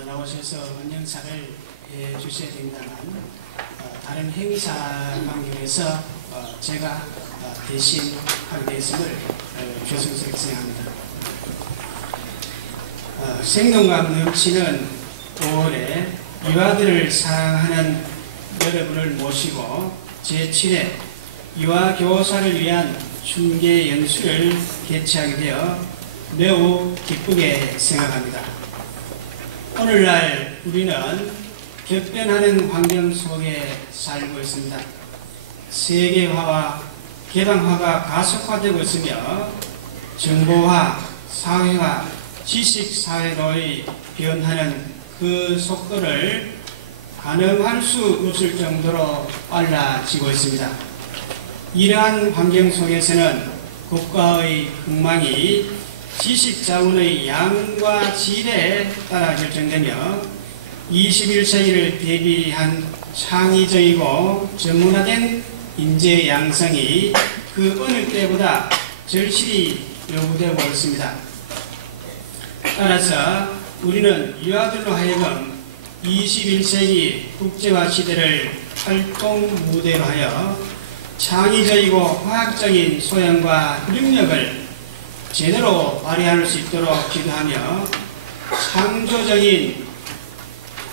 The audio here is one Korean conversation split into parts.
나오셔서 언영사를 해주셔야 됩니다만 다른 행사 관계에서 제가 대신 하게 되었음을 조심스럽게 생각합니다. 생동감 넘치는 5월에 유아들을 사랑하는 여러분을 모시고 제7회 유아교사를 위한 중계 연수를 개최하게 되어 매우 기쁘게 생각합니다. 오늘날 우리는 격변하는 환경 속에 살고 있습니다. 세계화와 개방화가 가속화되고 있으며 정보화, 사회화, 지식사회로의 변하는 그 속도를 가늠할 수 없을 정도로 빨라지고 있습니다. 이러한 환경 속에서는 국가의 흥망이 지식자원의 양과 질에 따라 결정되며 21세기를 대비한 창의적이고 전문화된 인재 양성이 그 어느 때보다 절실히 요구되고 있습니다. 따라서 우리는 유아들로 하여금 21세기 국제화 시대를 활동 무대로 하여 창의적이고 화학적인 소양과 능력을 제대로 발휘할 수 있도록 기도하며 창조적인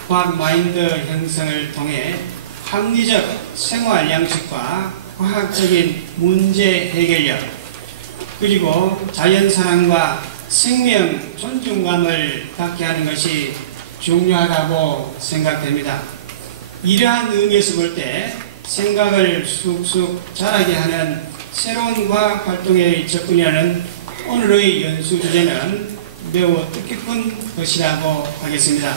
과학 마인드 형성을 통해 합리적 생활 양식과 과학적인 문제 해결력 그리고 자연사랑과 생명 존중감을 갖게 하는 것이 중요하다고 생각됩니다. 이러한 의미에서 볼 때 생각을 쑥쑥 자라게 하는 새로운 과학 활동에 접근하는 오늘의 연수 주제는 매우 뜻깊은 것이라고 하겠습니다.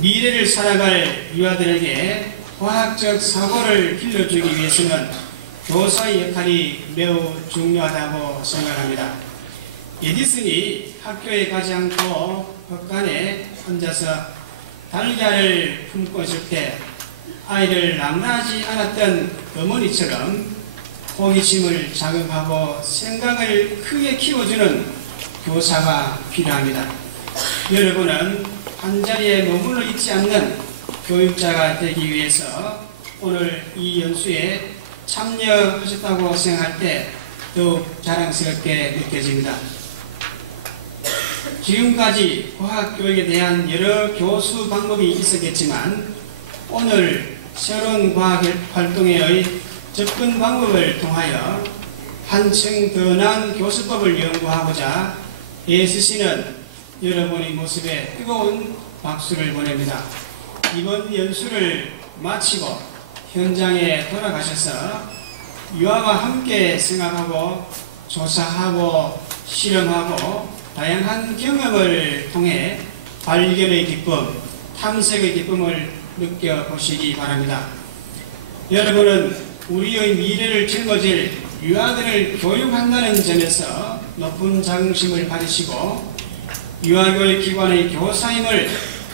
미래를 살아갈 유아들에게 과학적 사고를 길러주기 위해서는 교사의 역할이 매우 중요하다고 생각합니다. 에디슨이 학교에 가지 않고 헛간에 앉아서 달걀을 품고 있을 때 아이를 남나지 않았던 어머니처럼 호기심을 자극하고 생각을 크게 키워주는 교사가 필요합니다. 여러분은 한자리에 머물러 있지 않는 교육자가 되기 위해서 오늘 이 연수에 참여하셨다고 생각할 때 더욱 자랑스럽게 느껴집니다. 지금까지 과학교육에 대한 여러 교수 방법이 있었겠지만 오늘 새로운 과학활동의 접근 방법을 통하여 한층 더 나은 교수법을 연구하고자 애쓰시는 여러분의 모습에 뜨거운 박수를 보냅니다. 이번 연수를 마치고 현장에 돌아가셔서 유아와 함께 생각하고 조사하고 실험하고 다양한 경험을 통해 발견의 기쁨, 탐색의 기쁨을 느껴보시기 바랍니다. 여러분은 우리의 미래를 짊어질 유아들을 교육한다는 점에서 높은 자긍심을 가지시고 유아교육기관의 교사임을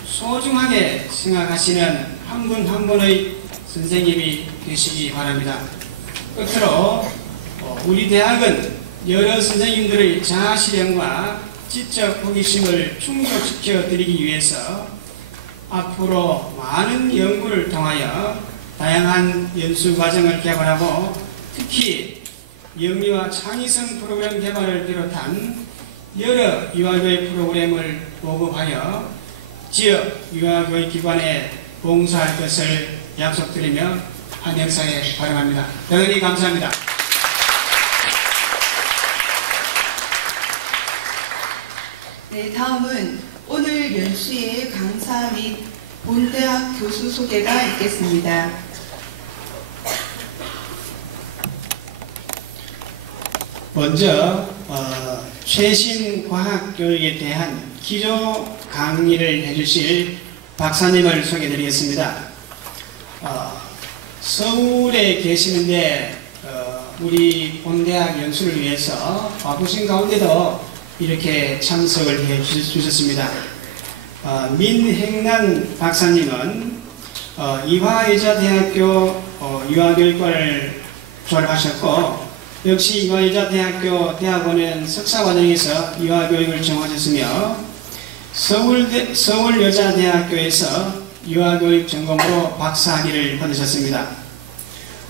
소중하게 생각하시는 한 분 한 분의 선생님이 되시기 바랍니다. 끝으로 우리 대학은 여러 선생님들의 자아실현과 지적 호기심을 충족시켜 드리기 위해서 앞으로 많은 연구를 통하여 다양한 연수 과정을 개발하고 특히 영리와 창의성 프로그램 개발을 비롯한 여러 유아교육 프로그램을 보급하여 지역 유아교육기관에 봉사할 것을 약속드리며 한영사에 발언합니다. 대단히 감사합니다. 네, 다음은 오늘 연수의 강사 및 본대학 교수 소개가 있겠습니다. 먼저 최신 과학교육에 대한 기조 강의를 해주실 박사님을 소개해드리겠습니다. 서울에 계시는데 우리 본대학 연수를 위해서 바쁘신 가운데도 이렇게 참석을 해 주셨습니다. 민행란 박사님은 이화여자대학교 유아교육과를 졸업하셨고 역시 이화여자대학교 대학원은 석사과정에서 유아교육을 전공하셨으며 서울여자대학교에서 유아교육 전공으로 박사학위를 받으셨습니다.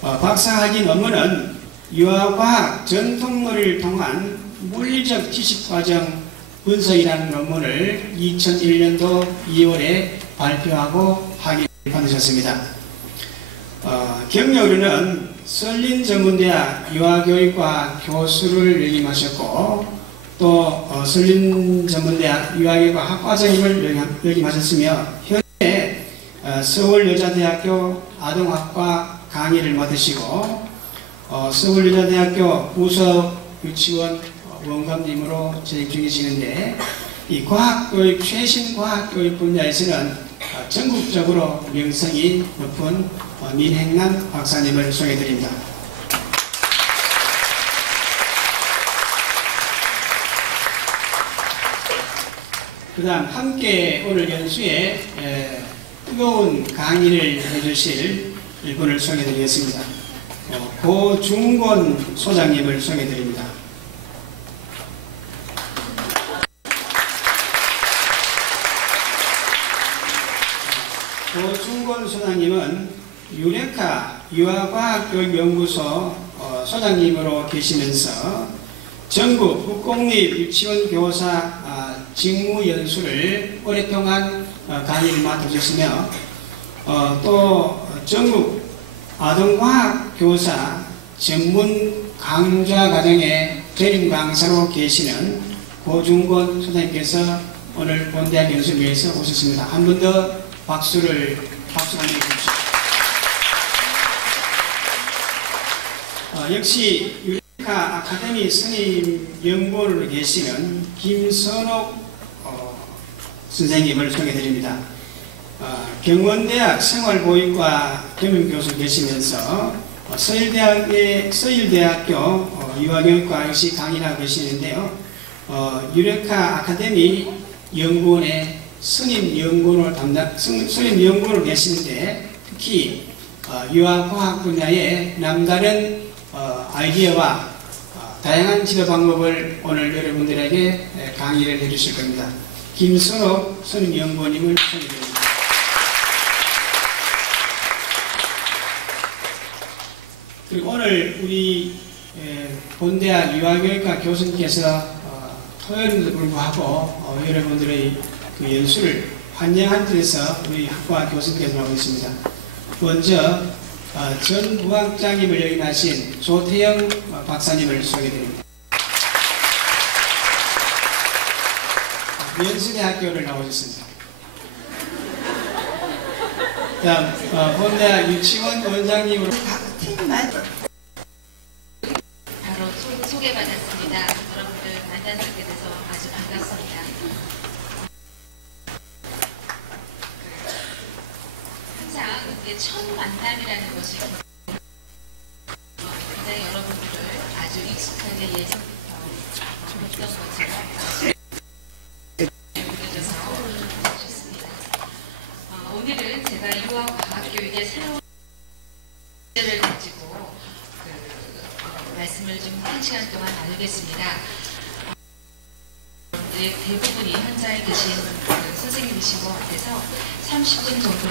박사학위 논문은 유아과학 전통놀이를 통한 물리적 지식과정 분석이라는 논문을 2001년도 2월에 발표하고 학위를 받으셨습니다. 경력으로는 설린전문대학 유아교육과 교수를 역임하셨고 또 설린전문대학 유아교육과 학과장님을 역임하셨으며 현재 서울여자대학교 아동학과 강의를 맡으시고 서울여자대학교 우석유치원 원감님으로 재직 중이시는데 이 과학교육, 최신 과학교육 분야에서는 전국적으로 명성이 높은 민행남 박사님을 소개해드립니다. 그 다음 함께 오늘 연수에 뜨거운 강의를 해주실 분을 소개해드리겠습니다. 고중곤 소장님을 소개해드립니다. 고중곤 소장님은 유레카 유아과학교육연구소 소장님으로 계시면서 전국 국공립 유치원 교사 직무연수를 오랫동안 강의를 맡으셨으며 또 전국 아동과학 교사 전문 강좌 과정의 전임 강사로 계시는 고중곤 소장님께서 오늘 본대학 연수를 위해서 오셨습니다. 한 번 더 박수 한번 해주십시오. 역시 유레카 아카데미 선임 연구원으로 계시는 김선옥 선생님을 소개해드립니다. 경원대학 생활보육과 겸임교수 계시면서 서일대학교 유아교육과 역시 강의를 하고 계시는데요. 유레카 아카데미 연구원의 선임연구원으로 계시는데 특히 유아과학 분야의 남다른 아이디어와 다양한 지도 방법을 오늘 여러분들에게 강의를 해주실 겁니다. 김선옥 선임연구원님을 소개드립니다. 그리고 오늘 우리 본대학 유아교육과 교수님께서 토요일에도 불구하고 여러분들의 그 연수를 환영한 뜻에서 우리 학과 교수님께서 나오고 있습니다. 먼저 전 부학장님을 역임하신 조태영 박사님을 소개드립니다. 연수대학교를 나오셨습니다. 다음 본대학 유치원 원장님으로 각 팀만 바로 소개받았습니다. 여러분들 만나뵙게 돼서 아주 반갑습니다. 항상 이게 첫 만남이라는 것이 굉장히 여러분들을 아주 익숙하게 했던 것처럼 느껴져서 좋습니다. 오늘은 제가 유아과학교육의 새로운 주제를 가지고 말씀을 좀 1시간 동안 나누겠습니다. 대부분이 현장에 계신 선생님이신 것 같아서 30분 정도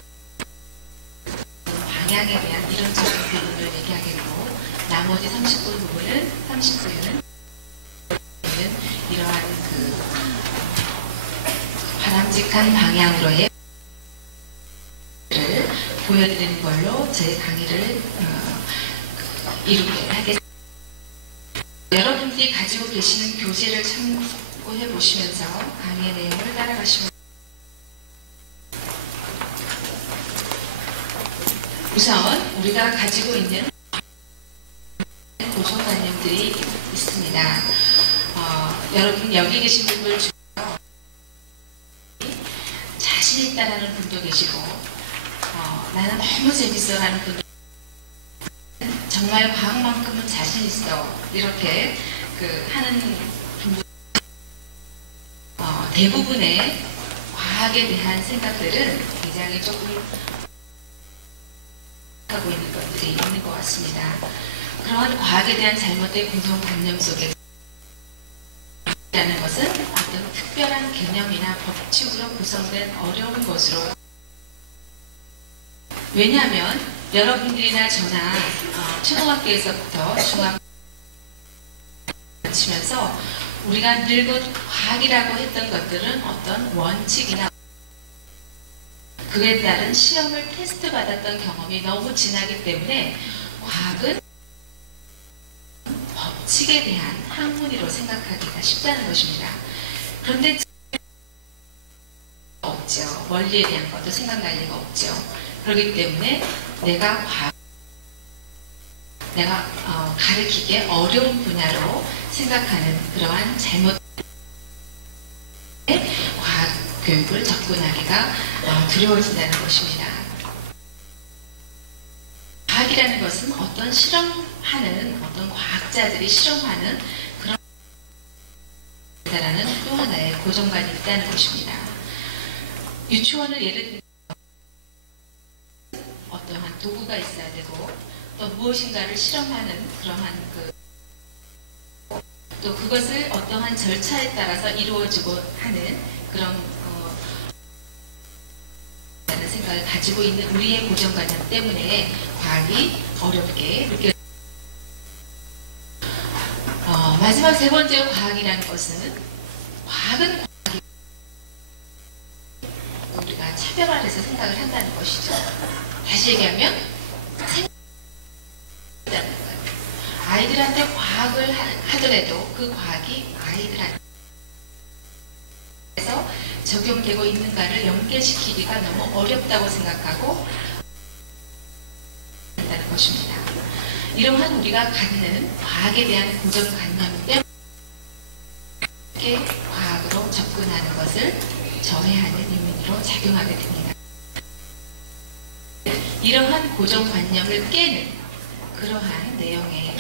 방향에 대한 이론적인 부분을 얘기하겠고 나머지 30분은 이러한 바람직한 방향으로의 보여드리는 걸로 제 강의를 이루게 하겠습니다. 여러분들이 가지고 계시는 교재를 참고해 보시면서 강의의 내용을 따라가시면 우선 우리가 가지고 있는 고정관념들이 있습니다. 여러분 여기 계신 분들 중에 자신 있다라는 분도 계시고 나는 너무 재밌어 라는 분도 정말 과학만큼은 자신 있어 이렇게 하는 분들 대부분의 과학에 대한 생각들은 굉장히 조금 하고 있는 것들이 있는 것 같습니다. 그러한 과학에 대한 잘못된 고정관념 속에 라는 것은 어떤 특별한 개념이나 법칙으로 구성된 어려운 것으로, 왜냐하면 여러분들이나 저나 초등학교에서부터 중학교 마치면서 우리가 늙은 과학이라고 했던 것들은 어떤 원칙이나 그에 따른 시험을 테스트 받았던 경험이 너무 진하기 때문에 과학은 법칙에 대한 학문이로 생각하기가 쉽다는 것입니다. 그런데 없죠. 원리에 대한 것도 생각날 리가 없죠. 그렇기 때문에 내가 가르치기에 어려운 분야로 생각하는 그러한 잘못 과학 교육을 접근하기가 두려워진다는 것입니다. 과학이라는 것은 어떤 실험하는 어떤 과학자들이 실험하는 그런 라는 또 하나의 고정관이 있다는 것입니다. 유치원을 예를 들면 어떠한 도구가 있어야 되고 또 무엇인가를 실험하는 그러한 또 그것을 어떠한 절차에 따라서 이루어지고 하는 그런 라는 생각을 가지고 있는 우리의 고정관념 때문에 과학이 어렵게 느껴집니다. 마지막 세 번째 과학이라는 것은 과학은 우리가 차별화해서 생각을 한다는 것이죠. 다시 얘기하면 아이들한테 과학을 하더라도 그 과학이 아이들한테 적용되고 있는가를 연계시키기가 너무 어렵다고 생각하고 한다는 것입니다. 이러한 우리가 갖는 과학에 대한 고정관념 때문에 과학으로 접근하는 것을 저해하는 의미로 작용하게 됩니다. 이러한 고정관념을 깨는 그러한 내용의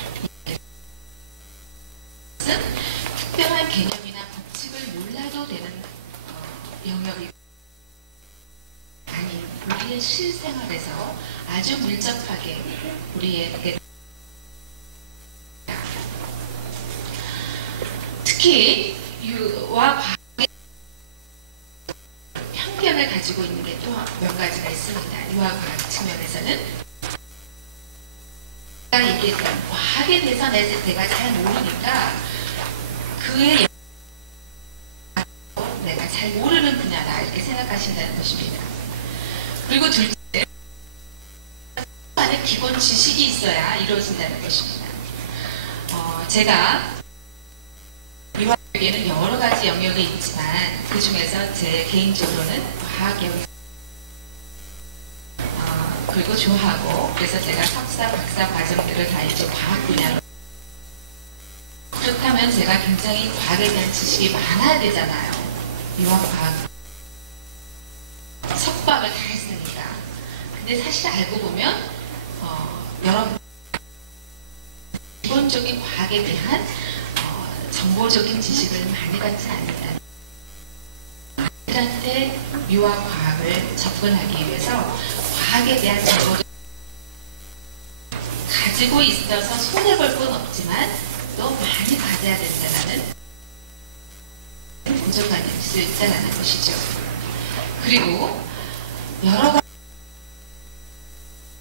것은 특별한 개념이나 법칙을 몰라도 되는 영역이 아닌 우리의 실생활에서 아주 밀접하게 우리에게 특히 유와 과학의 편견을 가지고 있는 게 또 몇 가지가 있습니다. 유아 과학 측면에서는 제가 얘기했던 과학에 대해서 내가 잘 모르니까 그의 내가 잘 모르는 분야다 이렇게 생각하신다는 것입니다. 그리고 둘째, 안에 기본 지식이 있어야 이루어진다는 것입니다. 제가 유아에게는 여러 가지 영역이 있지만 그 중에서 제 개인적으로는 과학 영역 그리고 좋아하고 그래서 제가 석사, 박사 과정들을 다 이제 과학 분야로 그렇다면 제가 굉장히 과학에 대한 지식이 많아야 되잖아요. 유아과학 석박을 다 했으니까. 근데 사실 알고 보면 여러분 기본적인 과학에 대한 정보적인 지식을 많이 갖지 않는다. 아이들한테 유아과학을 접근하기 위해서 과학에 대한 정보를 가지고 있어서 손해볼 건 없지만 또 많이 가져야 된다는 고정관념일 수 있다는 것이죠. 그리고 여러 가지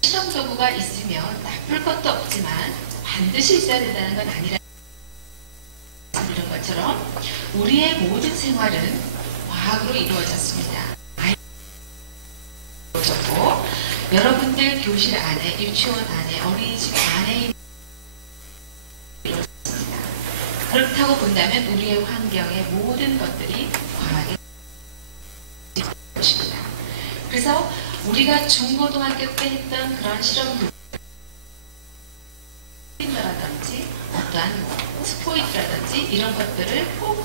실험 도구가 있으면 나쁠 것도 없지만 반드시 있어야 된다는 건 아니라 이런 것처럼 우리의 모든 생활은 과학으로 이루어졌습니다. 이루어졌고 여러분들 교실 안에, 유치원 안에, 어린이집 안에 이루어졌습니다. 그렇다고 본다면 우리의 환경의 모든 것들이 과학의 것입니다. 그래서 우리가 중고등학교 때 했던 그런 실험들 라든지 어떠한 스포이트라든지 이런 것들을 꼭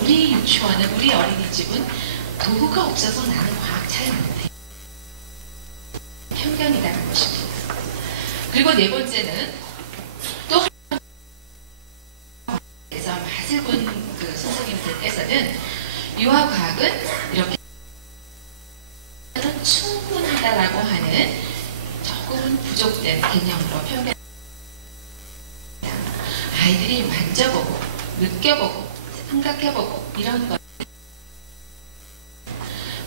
우리 유치원은 우리 어린이집은 도구가 없어서 나는 과학 잘 못해 편견이라는 것입니다. 그리고 네 번째는 또 그래서 맛을 본 그 선생님들께서는 유아과학은 이렇게 충분하다라고 하는 조금은 부족된 개념으로 표현 아이들이 만져보고 느껴보고 생각해보고 이런 것.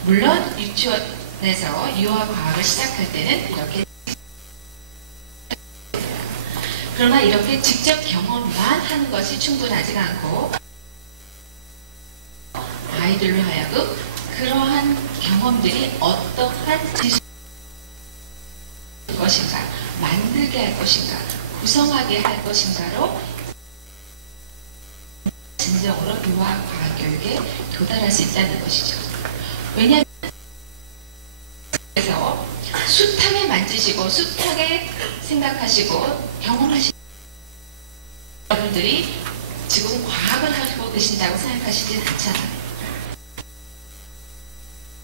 물론 유치원에서 유아 과학을 시작할 때는 이렇게, 그러나 이렇게 직접 경험만 하는 것이 충분하지가 않고 아이들로 하여금 그러한 경험들이 어떠한 지식일 것인가, 만들게 할 것인가, 구성하게 할 것인가로 진정으로 유아 과학 교육에 도달할 수 있다는 것이죠. 왜냐하면 그래서 숱하게 만지시고 숱하게 생각하시고 경험하시는 여러분들이 지금 과학을 하고 계신다고 생각하시진 않잖아요.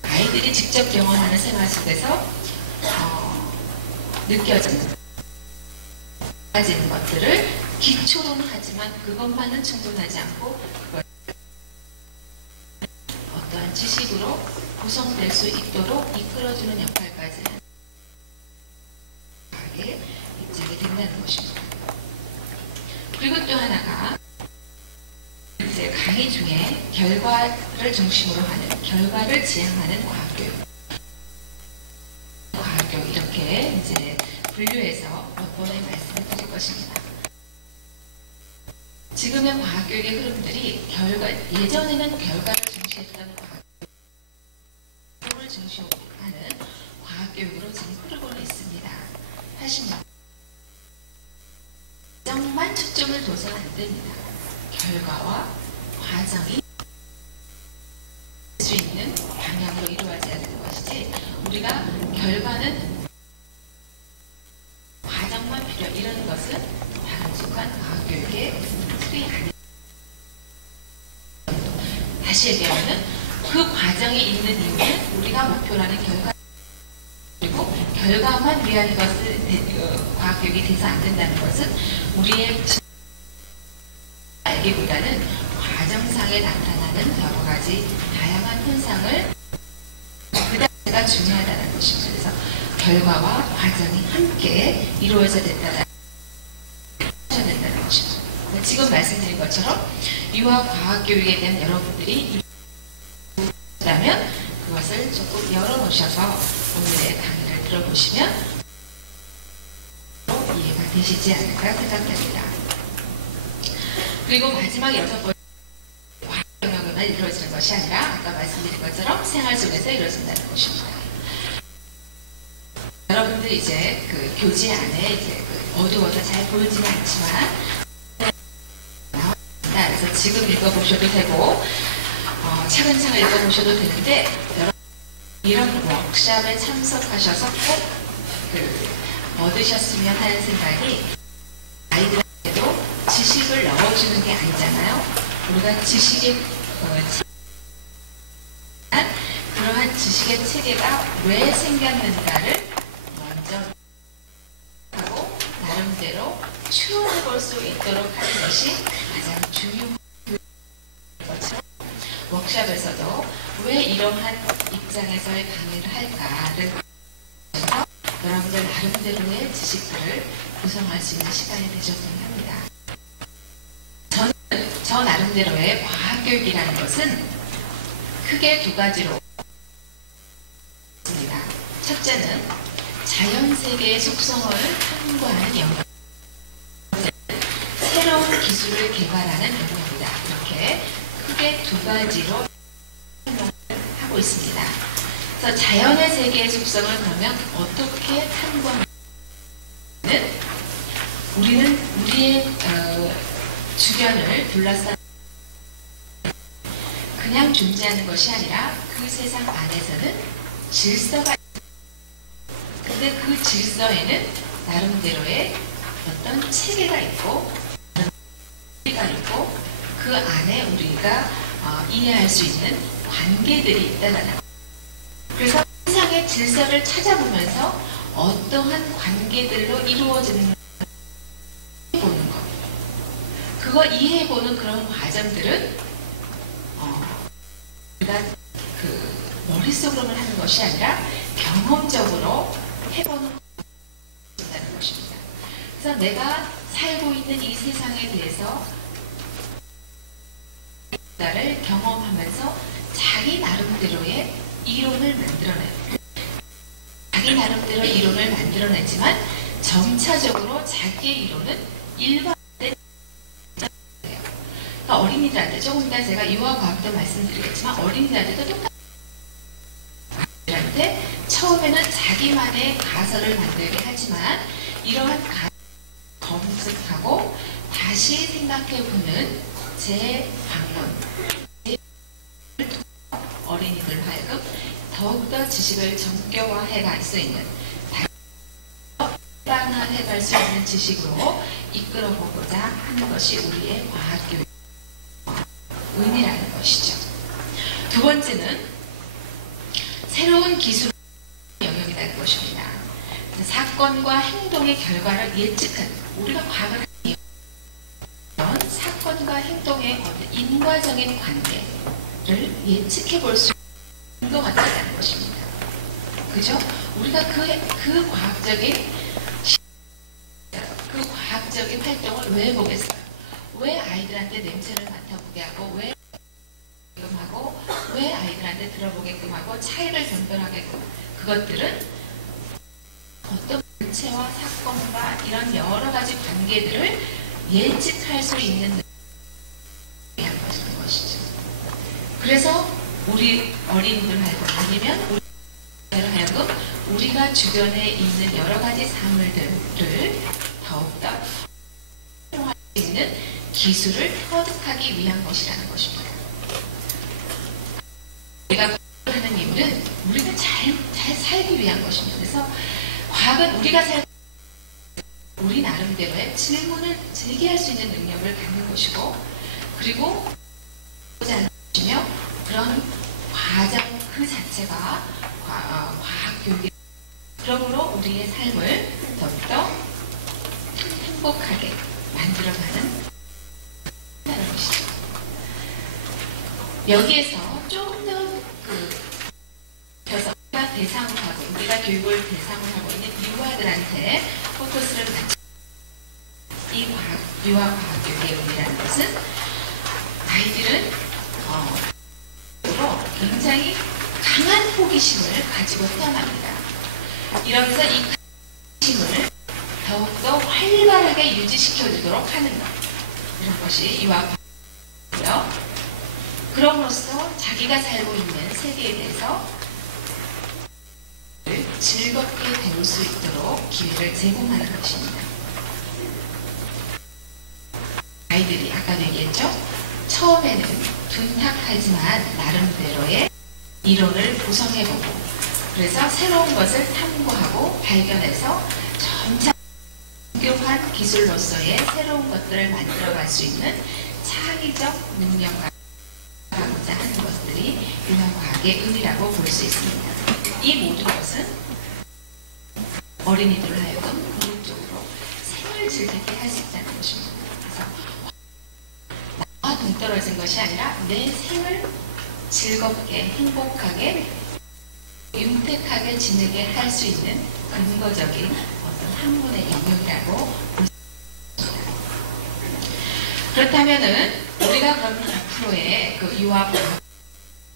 아이들이 직접 경험하는 생활 속에서 느껴지는 것들을 기초로는 하지만 그것만은 충분하지 않고 그걸 어떠한 지식으로 구성될 수 있도록 이끌어주는 역할까지 하게 입장이 된다는 것입니다. 그리고 또 하나가 이제 강의 중에 결과를 중심으로 하는, 결과를 지향하는 과학교육. 과학교육 이렇게 이제 분류해서 몇 번에 말씀을 드릴 것입니다. 지금의 과학교육의 흐름들이 예전에는 결과를 중시했던 과학교육을 중시하는 과학교육으로 지금 흐르고는 있습니다. 하지만 과정만 초점을 둬서는 안 됩니다. 결과와 과정이 수 있는 방향으로 이루어져야 되는 것이지, 우리가 결과는 과정만 필요, 이런 것은 단순한 과학교육의 틀이 아닙니다. 다시 얘기하면 그 과정이 있는 이유는 우리가 목표로 하는 결과, 그리고 결과만 위한 것을 과학교육이 돼서 안 된다는 것은 우리의 알기보다는 과정상에 나타나는 여러 가지 다양한 현상을 그 자체가 중요하다는 것입니다. 그래서 결과와 과정이 함께 이루어져야 된다는 것입니다. 지금 말씀드린 것처럼 유아 과학교육에 대한 여러분들이 있다면 그것을 조금 열어놓으셔서 오늘의 강의를 들어보시면 이해가 되시지 않을까 생각됩니다. 그리고 마지막 6번째, 과학 영역에만 이루어지는 것이 아니라 아까 말씀드린 것처럼 생활 속에서 이루어진다는 것입니다. 여러분들 이제 그 교재 안에 이제 어두워서 잘 보이지는 않지만 나왔습니다. 그래서 지금 읽어보셔도 되고 차근차근 읽어보셔도 되는데, 여러분 이런 워크숍에 참석하셔서 꼭 얻으셨으면 하는 생각이, 아이들에게도 지식을 넣어주는 게 아니잖아요. 우리가 지식의 그러한 지식의 체계가 왜 생겼는가를 먼저 하고 나름대로 추론해 볼 수 있도록 하는 것이 가장 중요한 것처럼, 워크숍에서도 왜 이러한 입장에서의 강의를 할까를 여러분들 나름대로의 지식들을 구성할 수 있는 시간이 되셨으면 합니다. 저는 저 나름대로의 과학교육이라는 것은 크게 두 가지로 있습니다. 첫째는 자연세계의 속성을 탐구하는 영역, 새로운 기술을 개발하는 영역이다. 이렇게 크게 두 가지로 설명을 하고 있습니다. 그래서 자연의 세계의 속성을 그러면 어떻게 탐구하는, 우리는 우리의 주변을 둘러싼 그냥 존재하는 것이 아니라 그 세상 안에서는 질서가 있습니다. 근데 그 질서에는 나름대로의 어떤 체계가 있고 그 안에 우리가 이해할 수 있는 관계들이 있다는 것. 그래서 세상의 질서를 찾아보면서 어떠한 관계들로 이루어지는 보는 것, 그거 이해해보는 그런 과정들은 우리가 머릿속으로만 하는 것이 아니라 경험적으로 해보는 것입니다. 그래서 내가 살고 있는 이 세상에 대해서 를 경험하면서 자기 나름대로의 이론을 만들어내요. 자기 나름대로 이론을 만들어내지만 점차적으로 자기의 이론은 일반화된 거예요. 그러니까 어린이들한테 조금 이따 제가 유아과학도 말씀드리겠지만 어린이들한테도 똑같아요. 처음에는 자기만의 가설을 만들게 하지만 이러한 가설을 검색하고 다시 생각해보는 제 방문, 어린이들 하여금 더욱더 지식을 정교화해 갈 수 있는, 일반화해 갈 수 있는 지식으로 이끌어 보고자 하는 것이 우리의 과학교육 의미라는 것이죠. 두 번째는 새로운 기술 영역이라는 것입니다. 사건과 행동의 결과를 예측하는, 우리가 과학을 하면 사건과 행동의 어떤 인과적인 관계를 예측해 볼 수 있는 것 같다는 것입니다. 그죠? 우리가 그 과학적인 활동을 왜 보겠어요? 왜 아이들한테 냄새를 맡아보게 하고, 왜 아이들한테 들어보게끔 하고, 차이를 변별하게끔, 그것들은 어떤 물체와 사건과 이런 여러 가지 관계들을 예측할 수 있는 것이죠. 그래서 우리 어린이들 아니면 우리를 하여금 우리가 주변에 있는 여러 가지 사물들을 더욱더 활용할 수 있는 기술을 터득하기 위한 것이라는 것입니다. 우리가 과학을 하는 이유는 우리가 잘 살기 위한 것입니다. 그래서 과학은 우리 나름대로의 질문을 제기할 수 있는 능력을 갖는 것이고, 그리고 보자며 그런 과정 그 자체가 과학교육이, 그러므로 우리의 삶을 더욱더 행복하게 만들어가는 것이죠. 여기에서 조금 더 우리가 대상을 하고, 우리가 교육을 대상을 하고 있는 유아들한테 포커스를 맞춘 이 유아과학교육의 의미라는 것은 아이들은 굉장히 강한 호기심을 가지고 태어납니다. 이러면서 이 호기심을 더욱더 활발하게 유지시켜주도록 하는 것, 이런 것이 유아과학이고요. 그럼으로써 자기가 살고 있는 세계에 대해서 즐겁게 배울 수 있도록 기회를 제공하는 것입니다. 아이들이 아까 얘기했죠? 처음에는 둔탁하지만 나름대로의 이론을 구성해보고, 그래서 새로운 것을 탐구하고 발견해서 점차 정교한 기술로서의 새로운 것들을 만들어갈 수 있는 창의적 능력과 하고자 하는 것들이 유아과학의 의미라고 볼 수 있습니다. 이 모든 것은 어린이들을 하여금 긍정적으로 생을 즐기게 할 수 있다는 것입니다. 그래서 나와 동떨어진 것이 아니라 내 생을 즐겁게, 행복하게, 윤택하게 지내게 할 수 있는 근거적인 어떤 학문의 영역이라고 볼 수 있습니다. 그렇다면은 우리가 그러면 앞으로의 그 유아과학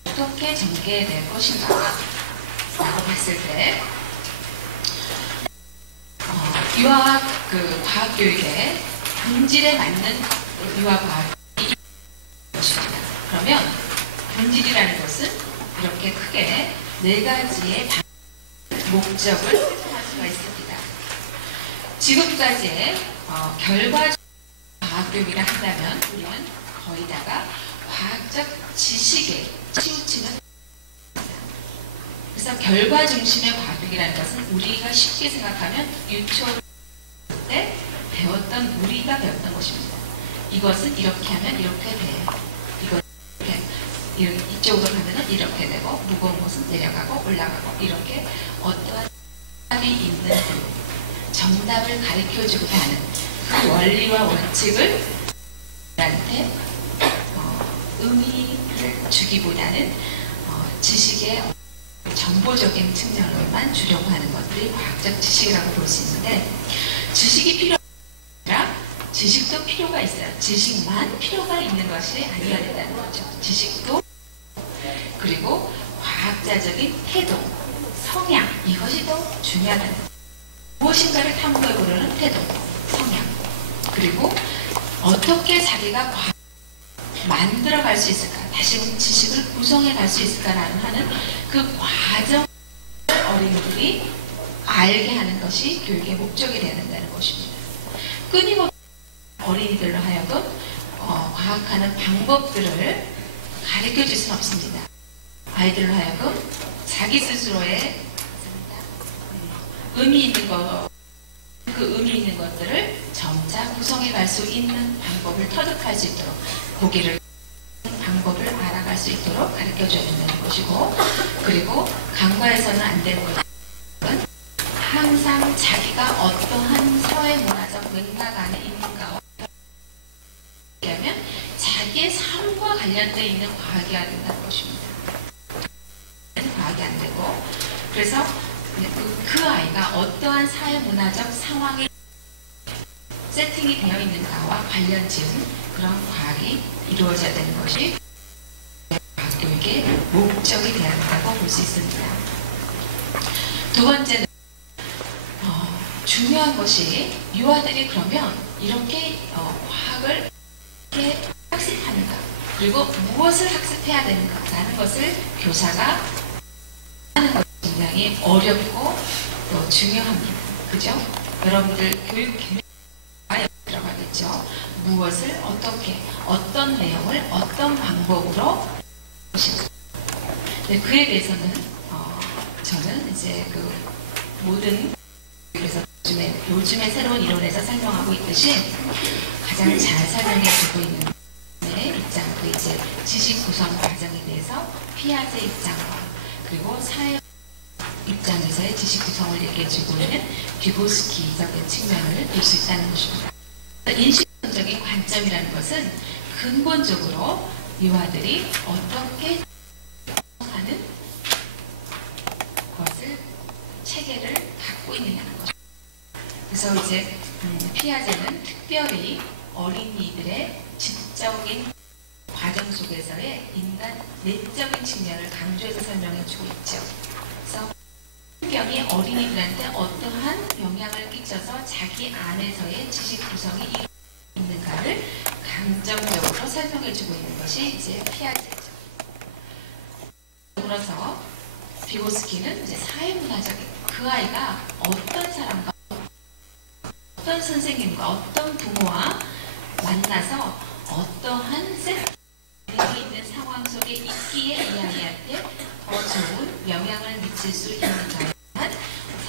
어떻게 전개될 것인가 라고 봤을 때, 유아학 과학교육의 본질에 맞는 유아과학이 것입니다. 그러면 본질이라는 것은 이렇게 크게 네 가지의 목적을 설정할 수가 있습니다. 지금까지의 결과적 과학교육이라 한다면 우리는 거의 다가 과학적 지식에 치우치는, 그래서 결과 중심의 과학이라는 것은 우리가 쉽게 생각하면 유치원 때 우리가 배웠던 것입니다. 이것은 이렇게 하면 이렇게 돼. 이쪽으로 가면은 이렇게 되고, 무거운 것은 내려가고 올라가고, 이렇게 어떠한 답이 있는 정답을 가르쳐주고자 하는 그 원리와 원칙을 우리한테 의미를 주기보다는 지식의 정보적인 측면으로만 주려고 하는 것들이 과학적 지식이라고 볼 수 있는데, 지식이 필요한 게 아니라 지식도 필요가 있어요. 지식만 필요가 있는 것이 아니어야 된다는 거죠. 지식도, 그리고 과학자적인 태도, 성향, 이것이 더 중요하다는 거죠. 무엇인가를 탐구해보려는 태도, 성향, 그리고 어떻게 자기가 만들어갈 수 있을까, 다시 지식을 구성해 갈 수 있을까라는 하는 그 과정을 어린이들이 알게 하는 것이 교육의 목적이 되어야 된다는 것입니다. 끊임없이 어린이들로 하여금 과학하는 방법들을 가르쳐 줄 수는 없습니다. 아이들로 하여금 자기 스스로의 의미 있는 그 의미 있는 것들을 점차 구성해 갈 수 있는 방법을 터득할 수 있도록, 보기를 방법을 알아갈 수 있도록 가르쳐 줘야 된다는 것이고, 그리고 간과해서는 안 되는 것은 항상 자기가 어떠한 사회 문화적 맥락 안에 있는가와 하면 자기의 삶과 관련되어 있는 과학이어야 된다는 것입니다. 과학이 안 되고, 그래서 그 아이가 어떠한 사회 문화적 상황에 세팅이 되어 있는가와 관련 지은 그런 과학이 이루어져야 되는 것이 과학교육의 목적이 되어야 한다고 볼 수 있습니다. 두 번째는 중요한 것이, 유아들이 그러면 이렇게 과학을 이렇게 학습하는가, 그리고 무엇을 학습해야 되는가라는 것을 교사가 하는 것이 굉장히 어렵고 또 중요합니다. 그죠? 여러분들 교육 계획에 들어가겠죠. 무엇을 어떻게, 어떤 내용을 어떤 방법으로 보신가. 그에 대해서는 저는 이제 그 모든, 그래서 요즘에 새로운 이론에서 설명하고 있듯이 가장 잘 설명해 주고 있는 입장, 그 이제 지식 구성 과정에 대해서 피아제 입장과 그리고 사회 입장에서의 지식 구성을 얘기해 주고 있는 비고스키적인 측면을 볼 수 있다는 것입니다. 인식론적인 관점이라는 것은 근본적으로 유아들이 어떻게 하는 것을 체계를 갖고 있느냐는 것입니다. 그래서 이제 피아제는 특별히 어린이들의 지적인 과정 속에서의 인간 내적인 측면을 강조해서 설명해 주고 있죠. 그래서 환경이 어린이들한테 어떠한 영향을 끼쳐서 자기 안에서의 지식 구성이 있는가를 강점적으로 설명해 주고 있는 것이 이제 피아제죠. 그래서 비고스키는 이제 사회문화적인, 그 아이가 어떤 사람과 어떤 선생님과 어떤 부모와 만나서 어떠한 세팅이 있는 상황 속에 있기에 이 아이한테 더 좋은 영향을 미칠 수 있는가에 대한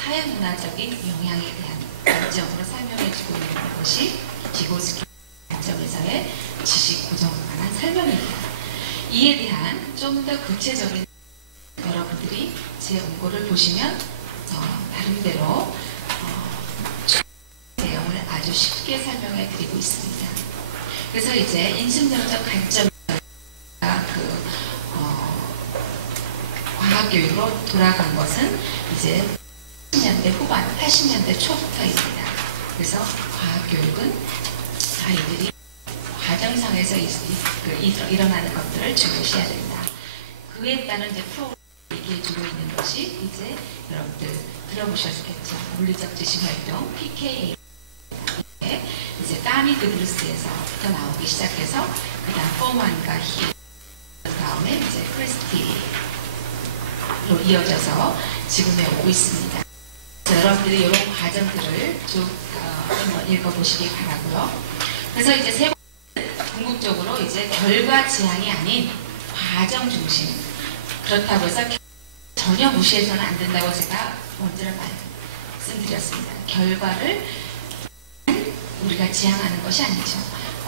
사회문화적인 영향에 대한 관점으로 설명해주고 있는 것이 비고스키 관점에서의 지식 구성에 관한 설명입니다. 이에 대한 좀 더 구체적인, 여러분들이 제 원고를 보시면 나름대로 내용을 아주 쉽게 설명해 드리고 있습니다. 그래서 이제 인식론적 관점, 과학교육으로 돌아간 것은 이제 80년대 후반, 80년대 초부터입니다. 그래서 과학교육은 아이들이 과정상에서 일어나는 것들을 중요시해야 된다. 그에 따른 이제 프로그램을 얘기해주고 있는 것이 이제 여러분들 들어보셨겠죠. 물리적 지식활동, PKA. 이제 까미 드브루스에서부터 나오기 시작해서 그 다음 포만과 히, 그 다음에 이제 크리스티로 이어져서 지금에 오고 있습니다. 여러분들이 이런 과정들을 쭉 한번 읽어보시기 바라고요. 그래서 이제 세 번째, 궁극적으로 이제 결과 지향이 아닌 과정 중심. 그렇다고 해서 전혀 무시해서는 안 된다고 제가 먼저 말씀드렸습니다. 결과를 우리가 지향하는 것이 아니죠.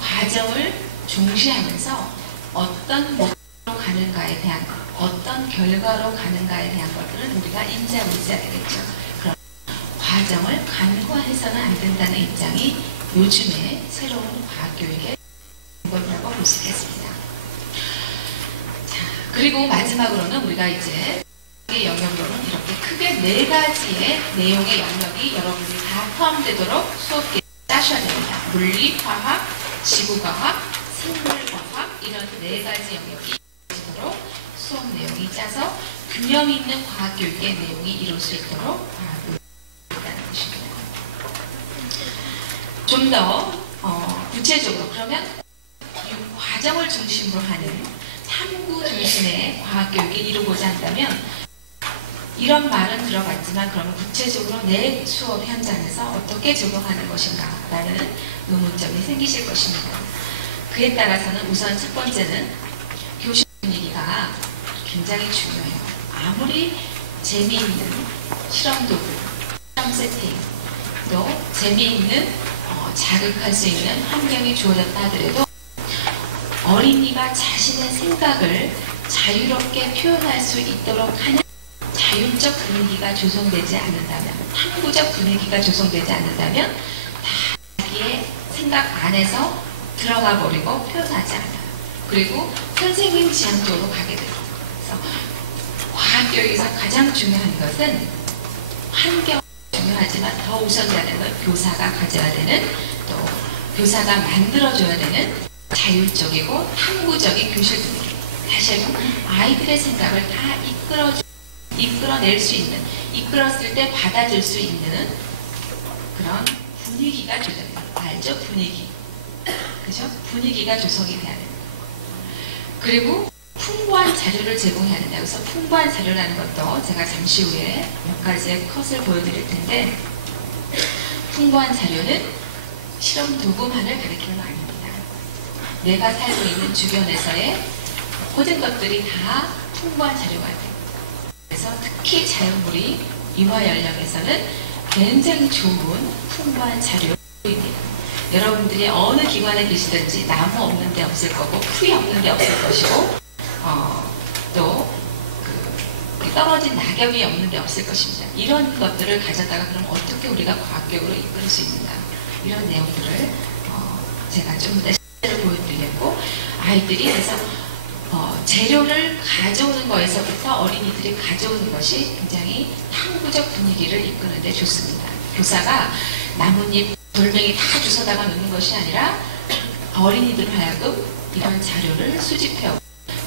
과정을 중시하면서 어떤 목표로 가는가에 대한, 어떤 결과로 가는가에 대한 것들은 우리가 인지하고 있어야 되겠죠. 그럼 과정을 간과해서는 안 된다는 입장이 요즘의 새로운 과학교육의 근본이라고 볼 수 있겠습니다. 자, 그리고 마지막으로는 우리가 이제 영역으로는 이렇게 크게 4가지의 내용의 영역이 여러분들이 다 포함되도록 수업 짜셔야 됩니다. 물리, 화학, 지구과학, 생물과학 이런 4가지 영역이 이루어지도록 수업 내용이 짜서 균형 있는 과학교육의 내용이 이룰 수 있도록 있다는 것입니다. 좀 더 구체적으로 그러면 이 과정을 중심으로 하는 탐구 중심의 과학교육을 이루고자 한다면 이런 말은 들어봤지만 그러면 구체적으로 내 수업 현장에서 어떻게 적용하는 것인가 라는 의문점이 생기실 것입니다. 그에 따라서는 우선 첫 번째는 교실 분위기가 굉장히 중요해요. 아무리 재미있는 실험 도구, 실험 세팅, 또 재미있는 자극할 수 있는 환경이 주어졌다 하더라도 어린이가 자신의 생각을 자유롭게 표현할 수 있도록 하는 자율적 분위기가 조성되지 않는다면, 탐구적 분위기가 조성되지 않는다면 자기의 생각 안에서 들어가 버리고 표현하지 않아요. 그리고 선생님 지향적으로 가게 돼요. 그래서 과학교육에서 가장 중요한 것은 환경 중요하지만 더 우선되는 건 교사가 가져야 되는, 또 교사가 만들어줘야 되는 자율적이고 탐구적인 교실 분위기. 다시 한번 아이들의 생각을 다 이끌어낼 수 있는, 이끌었을 때 받아줄 수 있는 그런 분위기가 조성돼요. 알죠? 분위기. 그죠? 분위기가 조성이 돼야 돼요. 그리고 풍부한 자료를 제공해야 된다. 그래서 풍부한 자료라는 것도 제가 잠시 후에 몇 가지의 컷을 보여드릴 텐데, 풍부한 자료는 실험 도구만을 가리키는 거 아닙니다. 내가 살고 있는 주변에서의 모든 것들이 다 풍부한 자료가 돼요. 그래서 특히 자연물이 이화 연령에서는 굉장히 좋은 풍부한 자료입니다. 여러분들이 어느 기관에 계시든지 나무 없는 데 없을 거고 풀이 없는 데 없을 것이고 또 떨어진 낙엽이 없는 데 없을 것입니다. 이런 것들을 가져다가 그럼 어떻게 우리가 과학교육으로 이끌 수 있는가, 이런 내용들을 제가 좀 더 실제로 보여드리겠고, 아이들이 그래서 재료를 가져오는 거에서부터 어린이들이 가져오는 것이 굉장히 탐구적 분위기를 이끄는 데 좋습니다. 교사가 나뭇잎, 돌멩이 다 주워다가 놓는 것이 아니라 어린이들 하여금 이런 자료를 수집해오고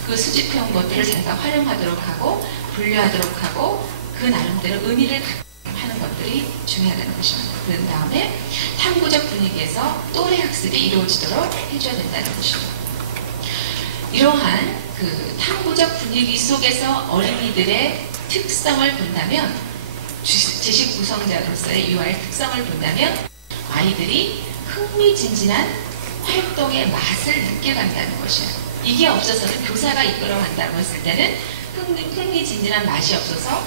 그 수집해온 것들을 자기가 활용하도록 하고 분류하도록 하고 그 나름대로 의미를 하는 것들이 중요하다는 것입니다. 그런 다음에 탐구적 분위기에서 또래 학습이 이루어지도록 해줘야 된다는 것입니다. 이러한 그 탐구적 분위기 속에서 어린이들의 특성을 본다면, 지식 구성자로서의 유아의 특성을 본다면 아이들이 흥미진진한 활동의 맛을 느껴간다는 것이에요. 이게 없어서는 교사가 이끌어간다고 했을 때는 흥미진진한 맛이 없어서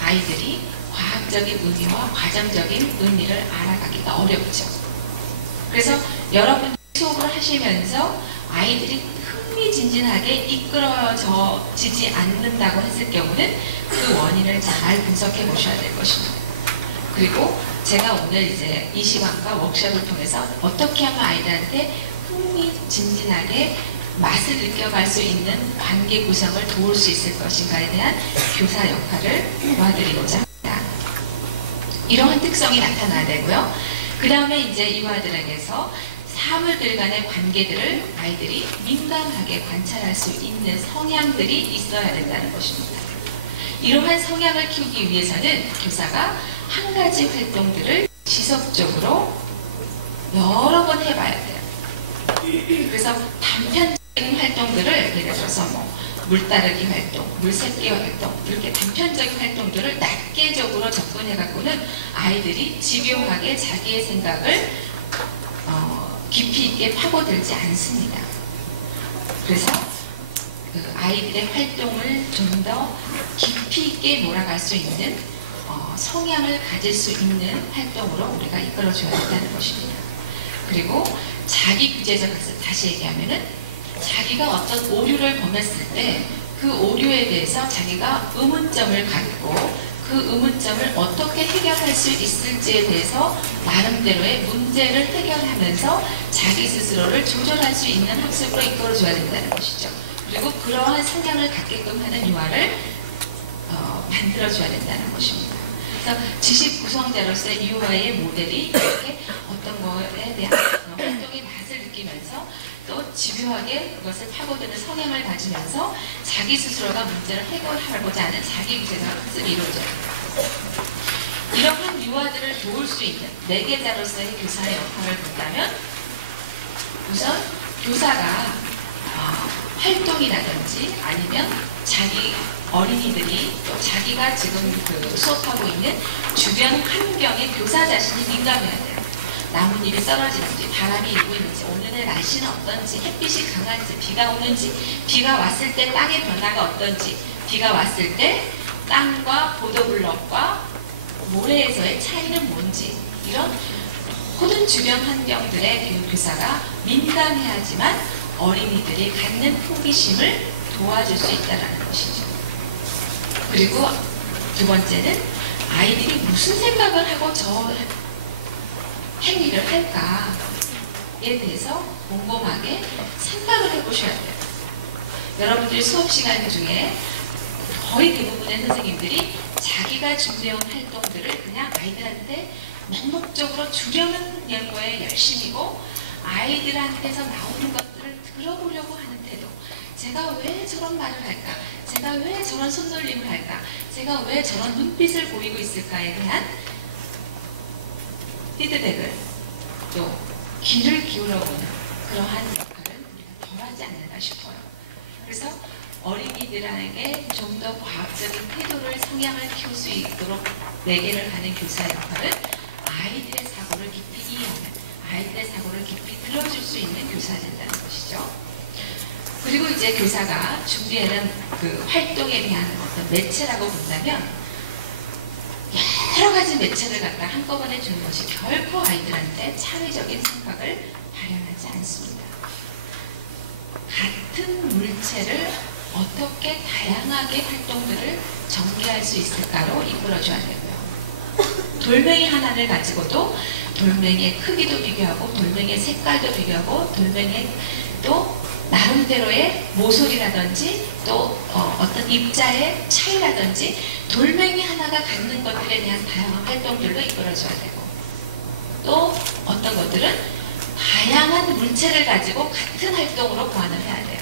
아이들이 과학적인 의미와 과정적인 의미를 알아가기가 어렵죠. 그래서 여러분 수업을 하시면서 아이들이 흥미진진하게 이끌어지지 않는다고 했을 경우는 그 원인을 잘 분석해 보셔야 될 것입니다. 그리고 제가 오늘 이제 이 시간과 워크숍을 통해서 어떻게 하면 아이들한테 흥미진진하게 맛을 느껴갈 수 있는 관계 구성을 도울 수 있을 것인가에 대한 교사 역할을 도와드리고자 합니다. 이러한 특성이 나타나야 되고요. 그 다음에 이제 이화들에게서 사물들 간의 관계들을 아이들이 민감하게 관찰할 수 있는 성향들이 있어야 된다는 것입니다. 이러한 성향을 키우기 위해서는 교사가 한 가지 활동들을 지속적으로 여러 번 해봐야 돼요. 그래서 단편적인 활동들을 예를 들어서 물 따르기 활동, 물 샜기 활동, 이렇게 단편적인 활동들을 낱개적으로 접근해 갖고는 아이들이 집요하게 자기의 생각을 깊이 있게 파고들지 않습니다. 그래서 그 아이들의 활동을 좀 더 깊이 있게 몰아갈 수 있는 성향을 가질 수 있는 활동으로 우리가 이끌어줘야 된다는 것입니다. 그리고 자기 구제적 학습, 다시 얘기하면은 자기가 어떤 오류를 범했을 때 그 오류에 대해서 자기가 의문점을 갖고 그 의문점을 어떻게 해결할 수 있을지에 대해서 나름대로의 문제를 해결하면서 자기 스스로를 조절할 수 있는 학습으로 이끌어줘야 된다는 것이죠. 그리고 그러한 성향을 갖게끔 하는 유아를 만들어줘야 된다는 것입니다. 그래서 지식 구성자로서의 유아의 모델이 이렇게 어떤 거에 대한 활동의 맛을 느끼면서 또 집요하게 그것을 파고드는 성향을 가지면서 자기 스스로가 문제를 해결하고자 하는 자기 규제가 학습이 이루어져요. 이러한 유아들을 도울 수 있는 매개자로서의 교사의 역할을 본다면 우선 교사가 활동이라든지 아니면 자기 어린이들이 또 자기가 지금 수업하고 있는 주변 환경에 교사 자신이 민감해야 돼요. 나뭇잎이 떨어지는지 바람이 일고 있는지 오늘의 날씨는 어떤지 햇빛이 강한지 비가 오는지 비가 왔을 때 땅의 변화가 어떤지 비가 왔을 때 땅과 보도블럭과 모래에서의 차이는 뭔지 이런 모든 주변 환경들의 교사가 민감해야지만 어린이들이 갖는 호기심을 도와줄 수 있다는 것이죠. 그리고 두 번째는 아이들이 무슨 생각을 하고 저 행위를 할까에 대해서 곰곰하게 생각을 해보셔야 돼요. 여러분들이 수업 시간 중에 거의 대부분의 선생님들이 자기가 준비해온 활동들을 그냥 아이들한테 맹목적으로 주려는 연구에 열심이고 아이들한테서 나오는 것들을 들어보려고 하는 태도, 제가 왜 저런 말을 할까? 제가 왜 저런 손놀림을 할까? 제가 왜 저런 눈빛을 보이고 있을까에 대한 피드백을 또 귀를 기울여보는 그러한 역할을 덜하지 않는가 싶어요. 그래서 어린이들에게 좀 더 과학적인 태도를 성향을 키울 수 있도록 매개를 하는 교사의 역할은 아이들의 사고를 깊이 이해하는, 아이들의 사고를 깊이 들어줄 수 있는 교사가 된다는 것이죠. 그리고 이제 교사가 준비하는 그 활동에 대한 어떤 매체라고 본다면 여러 가지 매체를 갖다 한꺼번에 주는 것이 결코 아이들한테 창의적인 생각을 발현하지 않습니다. 같은 물체를 어떻게 다양하게 활동들을 전개할 수 있을까로 이끌어줘야 되고요. 돌멩이 하나를 가지고도 돌멩이의 크기도 비교하고 돌멩이의 색깔도 비교하고 돌멩이의 또 나름대로의 모서리라든지 또 어떤 입자의 차이라든지 돌멩이 하나가 갖는 것들에 대한 다양한 활동들로 이끌어줘야 되고 또 어떤 것들은 다양한 물체를 가지고 같은 활동으로 보완을 해야 돼요.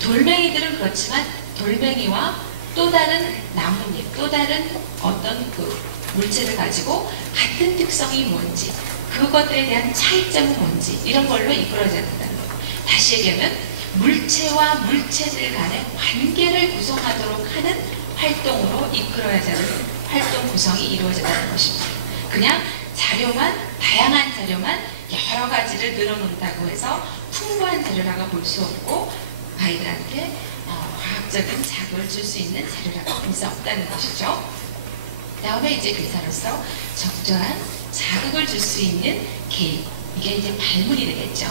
돌멩이들은 그렇지만 돌멩이와 또 다른 나뭇잎, 또 다른 어떤 그 물체를 가지고 같은 특성이 뭔지 그것들에 대한 차이점은 뭔지 이런 걸로 이끌어져야 된다는 거예요. 다시 얘기하면 물체와 물체들 간의 관계를 구성하도록 하는 활동으로 이끌어야 되는 활동 구성이 이루어진다는 것입니다. 그냥 자료만, 다양한 자료만 여러 가지를 늘어놓는다고 해서 풍부한 자료라고 볼 수 없고 아이들한테 과학적인 자극을 줄 수 있는 자료라고 볼 수 없다는 것이죠. 다음에 이제 교사로서 적절한 자극을 줄 수 있는 개입, 이게 이제 발문이 되겠죠.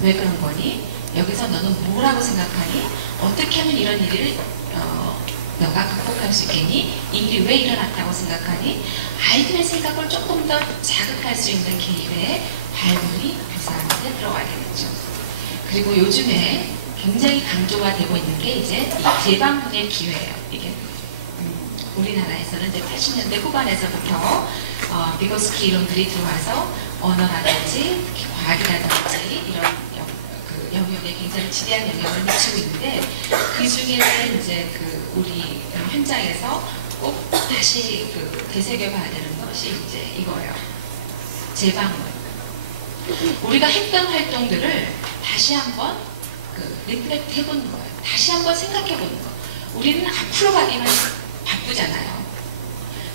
왜 그런 거니? 여기서 너는 뭐라고 생각하니? 어떻게 하면 이런 일을 너가 극복할 수 있겠니? 이 일이 왜 일어났다고 생각하니? 아이들의 생각을 조금 더 자극할 수 있는 개입의 발문이 교사한테 들어가야 되겠죠. 그리고 요즘에 굉장히 강조가 되고 있는 게 이제 재방문의 기회예요. 이게 우리나라에서는 이제 80년대 후반에서부터 비고스키 이론들이 들어와서 언어라든지 과학이라든지 이런 영역에 굉장히 지대한 영향을 미치고 있는데 그 중에는 이제 우리 현장에서 꼭 다시 되새겨봐야 되는 것이 이제 이거예요. 재방문. 우리가 했던 활동들을 다시 한번 리플렉트 해보는 거예요. 다시 한번 생각해보는 거. 우리는 앞으로 가기만 바쁘잖아요.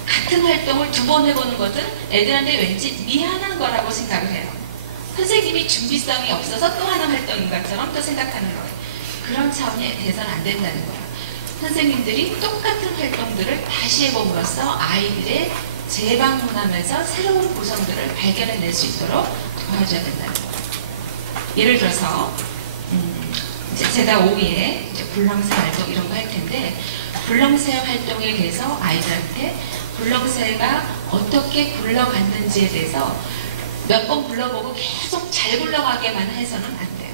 같은 활동을 두 번 해보는 것은 애들한테 왠지 미안한 거라고 생각을 해요. 선생님이 준비성이 없어서 또 하는 활동인 것처럼 또 생각하는 거예요. 그런 차원이 돼서는 안 된다는 거예요. 선생님들이 똑같은 활동들을 다시 해봄으로써 아이들의 재방문하면서 새로운 구성들을 발견해낼 수 있도록 도와줘야 된다는 거예요. 예를 들어서 이제 제가 5기에 이제 불렁새 활동 이런 거 할 텐데 불렁새 활동에 대해서 아이들한테 불렁새가 어떻게 굴러갔는지에 대해서 몇 번 굴러보고 계속 잘 굴러가게만 해서는 안 돼요.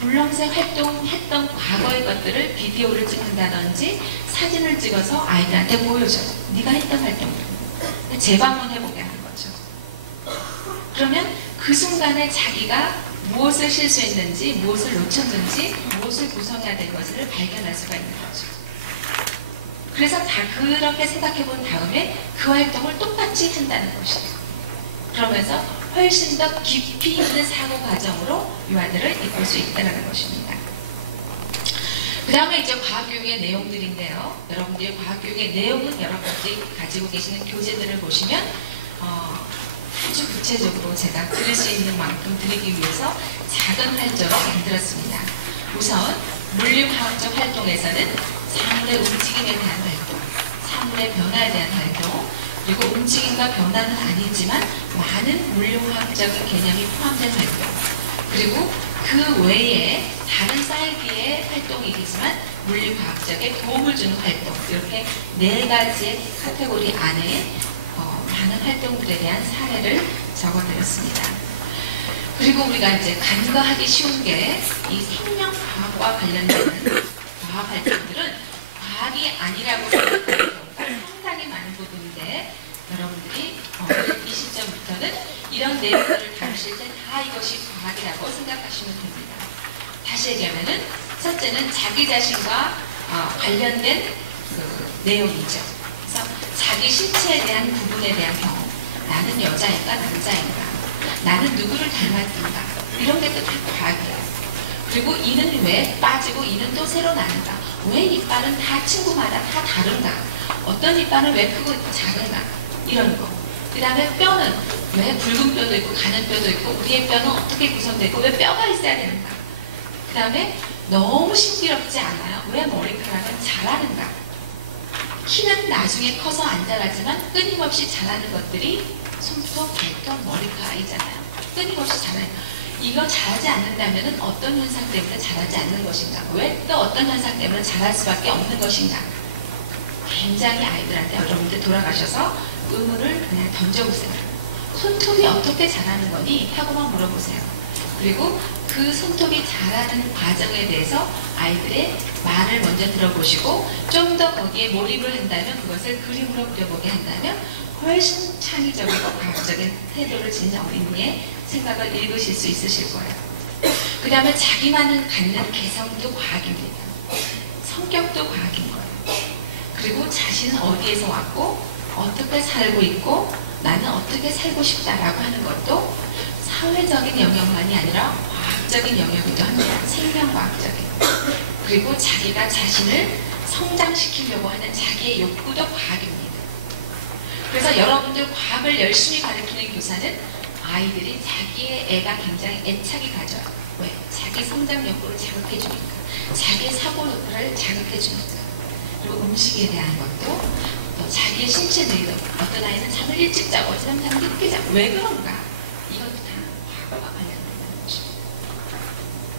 불렁새 활동했던 과거의 것들을 비디오를 찍는다든지 사진을 찍어서 아이들한테 보여줘요. 네가 했던 활동들. 재방문해보게 하는 거죠. 그러면 그 순간에 자기가 무엇을 실수했는지, 무엇을 놓쳤는지, 무엇을 구성해야 될 것을 발견할 수가 있는 거죠. 그래서 다 그렇게 생각해 본 다음에 그 활동을 똑같이 한다는 것이에요. 그러면서 훨씬 더 깊이 있는 사고 과정으로 유아들을 이끌 수 있다는 것입니다. 그 다음에 이제 과학교육의 내용들인데요. 여러분들이 과학교육의 내용은 여러분들이 가지고 계시는 교재들을 보시면 아주 구체적으로 제가 드릴 수 있는 만큼 드리기 위해서 작은 활조로 만들었습니다. 우선 물리화학적 활동에서는 사물의 움직임에 대한 활동, 사물의 변화에 대한 활동, 그리고 움직임과 변화는 아니지만 많은 물리화학적인 개념이 포함된 활동, 그리고 그 외에 다른 사이드의 활동이겠지만 물리과학적인 도움을 주는 활동, 이렇게 4가지의 카테고리 안에 많은 활동들에 대한 사례를 적어드렸습니다. 그리고 우리가 이제 간과하기 쉬운 게 이 생명과학과 관련되는 과학 활동들은 과학이 아니라고 생각하는 경우가 상당히 많은 부분인데, 여러분들이 이 시점부터는 이런 내용들을 다루실 때 다 이것이 과학이라고 생각하시면 됩니다. 다시 얘기하면은 첫째는 자기 자신과 관련된 그 내용이죠. 그래서 자기 신체에 대한 부분에 대한 경험, 나는 여자인가 남자인가, 나는 누구를 닮았는가, 이런 게 또 다 과학이에요. 그리고 이는 왜 빠지고 이는 또 새로 나는가, 왜 이빨은 다 친구마다 다 다른가, 어떤 이빨은 왜 크고 작은가, 이런 거. 그 다음에 뼈는 왜 굵은 뼈도 있고 가는 뼈도 있고 우리의 뼈는 어떻게 구성되고 왜 뼈가 있어야 되는가. 그 다음에 너무 신비롭지 않아요. 왜 머리카락은 자라는가. 키는 나중에 커서 안 자라지만 끊임없이 자라는 것들이 손톱, 발톱, 머리카락이잖아요. 끊임없이 자라요. 이거 자라지 않는다면 어떤 현상 때문에 자라지 않는 것인가. 왜 또 어떤 현상 때문에 자랄 수밖에 없는 것인가. 굉장히 아이들한테 여러분들 돌아가셔서 의문을 그냥 던져보세요. 손톱이 어떻게 자라는 거니? 하고만 물어보세요. 그리고 그 손톱이 자라는 과정에 대해서 아이들의 말을 먼저 들어보시고 좀 더 거기에 몰입을 한다면, 그것을 그림으로 그려보게 한다면 훨씬 창의적이고 과학적인 태도를 지닌 어린이의 생각을 읽으실 수 있으실 거예요. 그 다음에 자기만을 갖는 개성도 과학입니다. 성격도 과학인 거예요. 그리고 자신은 어디에서 왔고 어떻게 살고 있고 나는 어떻게 살고 싶다라고 하는 것도 사회적인 영역만이 아니라 과학적인 영역이기도 합니다. 생명과학적인. 그리고 자기가 자신을 성장시키려고 하는 자기의 욕구도 과학입니다. 그래서 여러분들 과학을 열심히 가르치는 교사는 아이들이 자기의 애가 굉장히 애착이 가져요. 왜? 자기 성장 욕구를 자극해주니까. 자기의 사고를 자극해주니까. 그리고 음식에 대한 것도 또 자기의 신체 내도, 어떤 아이는 잠을 일찍 자고 어떤 아이는 잠을 늦게 자고 왜 그런가? 이것도 다 과학과 관련된다는 것입니다.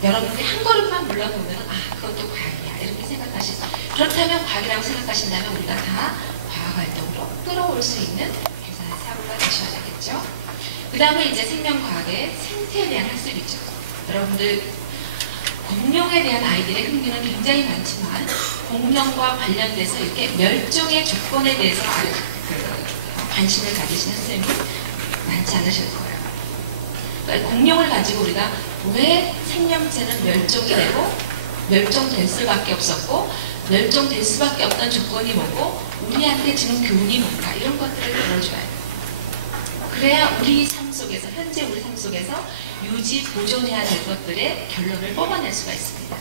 여러분들이 한 걸음만 물러보면 그것도 과학이야 이렇게 생각하시죠. 그렇다면 과학이라고 생각하신다면 우리가 다 과학활동으로 끌어올 수 있는 교사의 사고가 되셔야 되겠죠. 그 다음에 이제 생명과학의 생태에 대한 학습이죠. 여러분들 공룡에 대한 아이들의 흥미는 굉장히 많지만 공룡과 관련돼서 이렇게 멸종의 조건에 대해서 관심을 가지시는 선생님이 많지 않으실 거예요. 그러니까 공룡을 가지고 우리가 왜 생명체는 멸종이 되고 멸종될 수밖에 없었고 멸종될 수밖에 없던 조건이 뭐고 우리한테 주는 교훈이 뭔가, 이런 것들을 들어줘야 돼요. 그래야 우리 삶 속에서, 현재 우리 삶 속에서 유지, 보존해야 될 것들의 결론을 뽑아낼 수가 있습니다.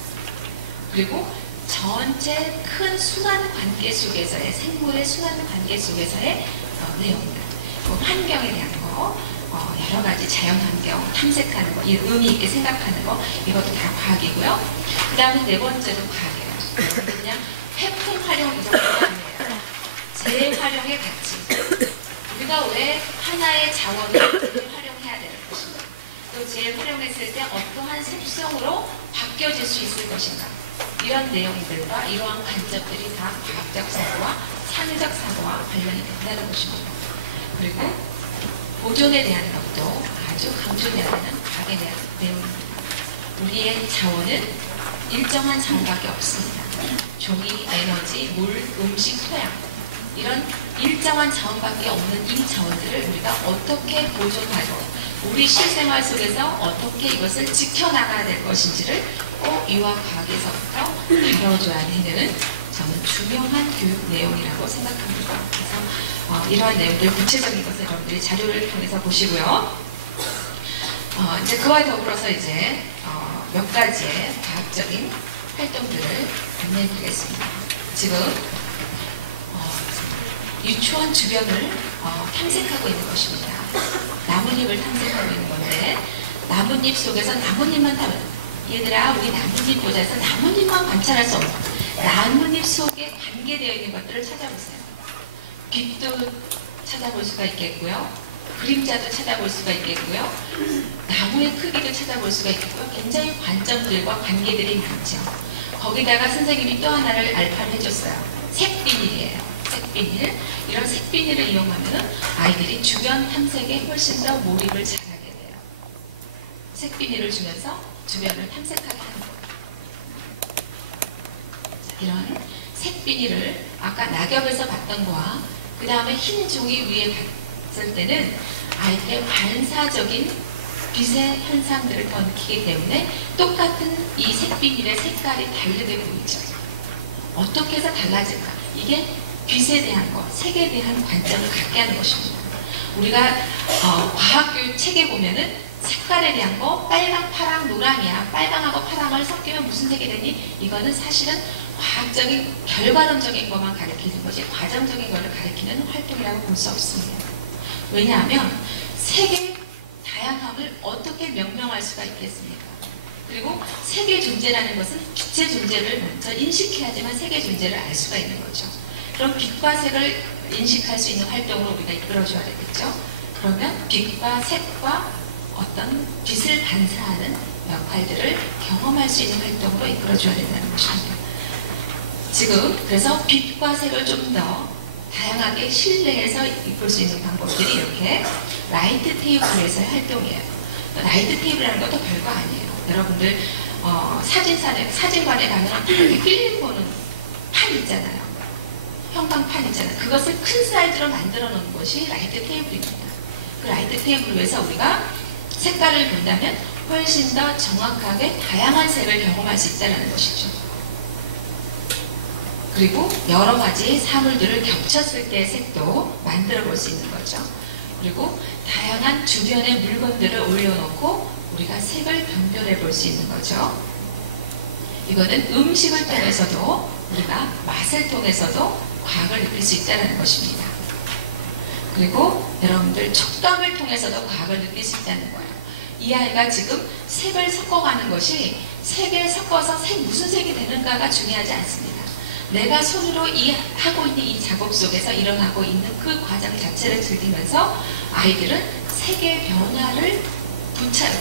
그리고 전체 큰 순환 관계 속에서의, 생물의 순환 관계 속에서의 내용들, 환경에 대한 거, 여러 가지 자연 환경 탐색하는 거, 의미 있게 생각하는 거, 이것도 다 과학이고요. 그 다음에 네 번째로 과학이에요. 그냥 폐품 활용 이 정도가 아니에요. 재활용의 가치. 우리가 왜 하나의 자원을 재활용해야 되는 것인가? 또 재활용했을 때 어떠한 습성으로 바뀌어질 수 있을 것인가? 이런 내용들과 이러한 관점들이 다 과학적 사고와 창의적 사고와 관련이 된다는 것입니다. 그리고 보존에 대한 것도 아주 강조해야 되는 과학에 대한 내용입니다. 우리의 자원은 일정한 자원밖에 없습니다. 종이, 에너지, 물, 음식, 토양, 이런 일정한 자원밖에 없는 이 자원들을 우리가 어떻게 보존하고 우리 실생활 속에서 어떻게 이것을 지켜나가야 될 것인지를 꼭 유아과학에서부터 다뤄줘야 되는 저는 중요한 교육 내용이라고 생각합니다. 그래서 이러한 내용들 구체적인 것을 여러분들이 자료를 통해서 보시고요. 이제 그와 더불어서 이제 몇 가지의 과학적인 활동들을 안내해 드리겠습니다. 지금 유치원 주변을 탐색하고 있는 것입니다. 나뭇잎을 탐색하고 있는 건데 나뭇잎 속에서 나뭇잎만 얘들아 우리 나뭇잎 보자 해서 나뭇잎만 관찰할 수 없는 나뭇잎 속에 관계되어 있는 것들을 찾아보세요. 빛도 찾아볼 수가 있겠고요. 그림자도 찾아볼 수가 있겠고요. 나무의 크기도 찾아볼 수가 있겠고요. 굉장히 관점들과 관계들이 많죠. 거기다가 선생님이 또 하나를 알파를 해줬어요. 색비닐이에요. 색비닐. 이런 색비닐을 이용하면 아이들이 주변 탐색에 훨씬 더 몰입을 잘하게 돼요. 색비닐을 주면서 주변을 탐색하게 하는 거예요. 이런 색비닐을 아까 낙엽에서 봤던 거와 그 다음에 흰 종이 위에 봤을 때는 아이들의 반사적인 빛의 현상들을 더 느끼기 때문에 똑같은 이 색비닐의 색깔이 다르게 보이죠. 어떻게 해서 달라질까? 이게 빛에 대한 것, 색에 대한 관점을 갖게 하는 것입니다. 우리가 과학교육 책에 보면은 색깔에 대한 거 빨강, 파랑, 노랑이야. 빨강하고 파랑을 섞이면 무슨 색이 되니? 이거는 사실은 과학적인 결과론적인 것만 가리키는 것이 과정적인 것을 가리키는 활동이라고 볼 수 없습니다. 왜냐하면 색의 다양함을 어떻게 명명할 수가 있겠습니까? 그리고 색의 존재라는 것은 빛의 존재를 먼저 인식해야지만 색의 존재를 알 수가 있는 거죠. 그럼 빛과 색을 인식할 수 있는 활동으로 우리가 이끌어줘야 되겠죠. 그러면 빛과 색과 어떤 빛을 반사하는 역할들을 경험할 수 있는 활동으로 이끌어줘야 된다는 것입니다. 지금 그래서 빛과 색을 좀 더 다양하게 실내에서 이끌 수 있는 방법들이 이렇게 라이트 테이블에서의 활동이에요. 라이트 테이블이라는 것도 별거 아니에요. 여러분들 사진관에 가면 이렇게 필름 보는 판 있잖아요. 형광판 있잖아요. 그것을 큰 사이즈로 만들어 놓은 것이 라이트 테이블입니다. 그 라이트 테이블을 위해서 우리가 색깔을 본다면 훨씬 더 정확하게 다양한 색을 경험할 수 있다는 것이죠. 그리고 여러 가지 사물들을 겹쳤을 때의 색도 만들어 볼 수 있는 거죠. 그리고 다양한 주변의 물건들을 올려놓고 우리가 색을 변별해 볼 수 있는 거죠. 이거는 음식을 통해서도 우리가 맛을 통해서도 과학을 느낄 수 있다는 것입니다. 그리고 여러분들 촉감을 통해서도 과학을 느낄 수 있다는 거예요. 이 아이가 지금 색을 섞어가는 것이 색을 섞어서 무슨 색이 되는가가 중요하지 않습니다. 내가 손으로 하고 있는 이 작업 속에서 일어나고 있는 그 과정 자체를 즐기면서 아이들은 색의 변화를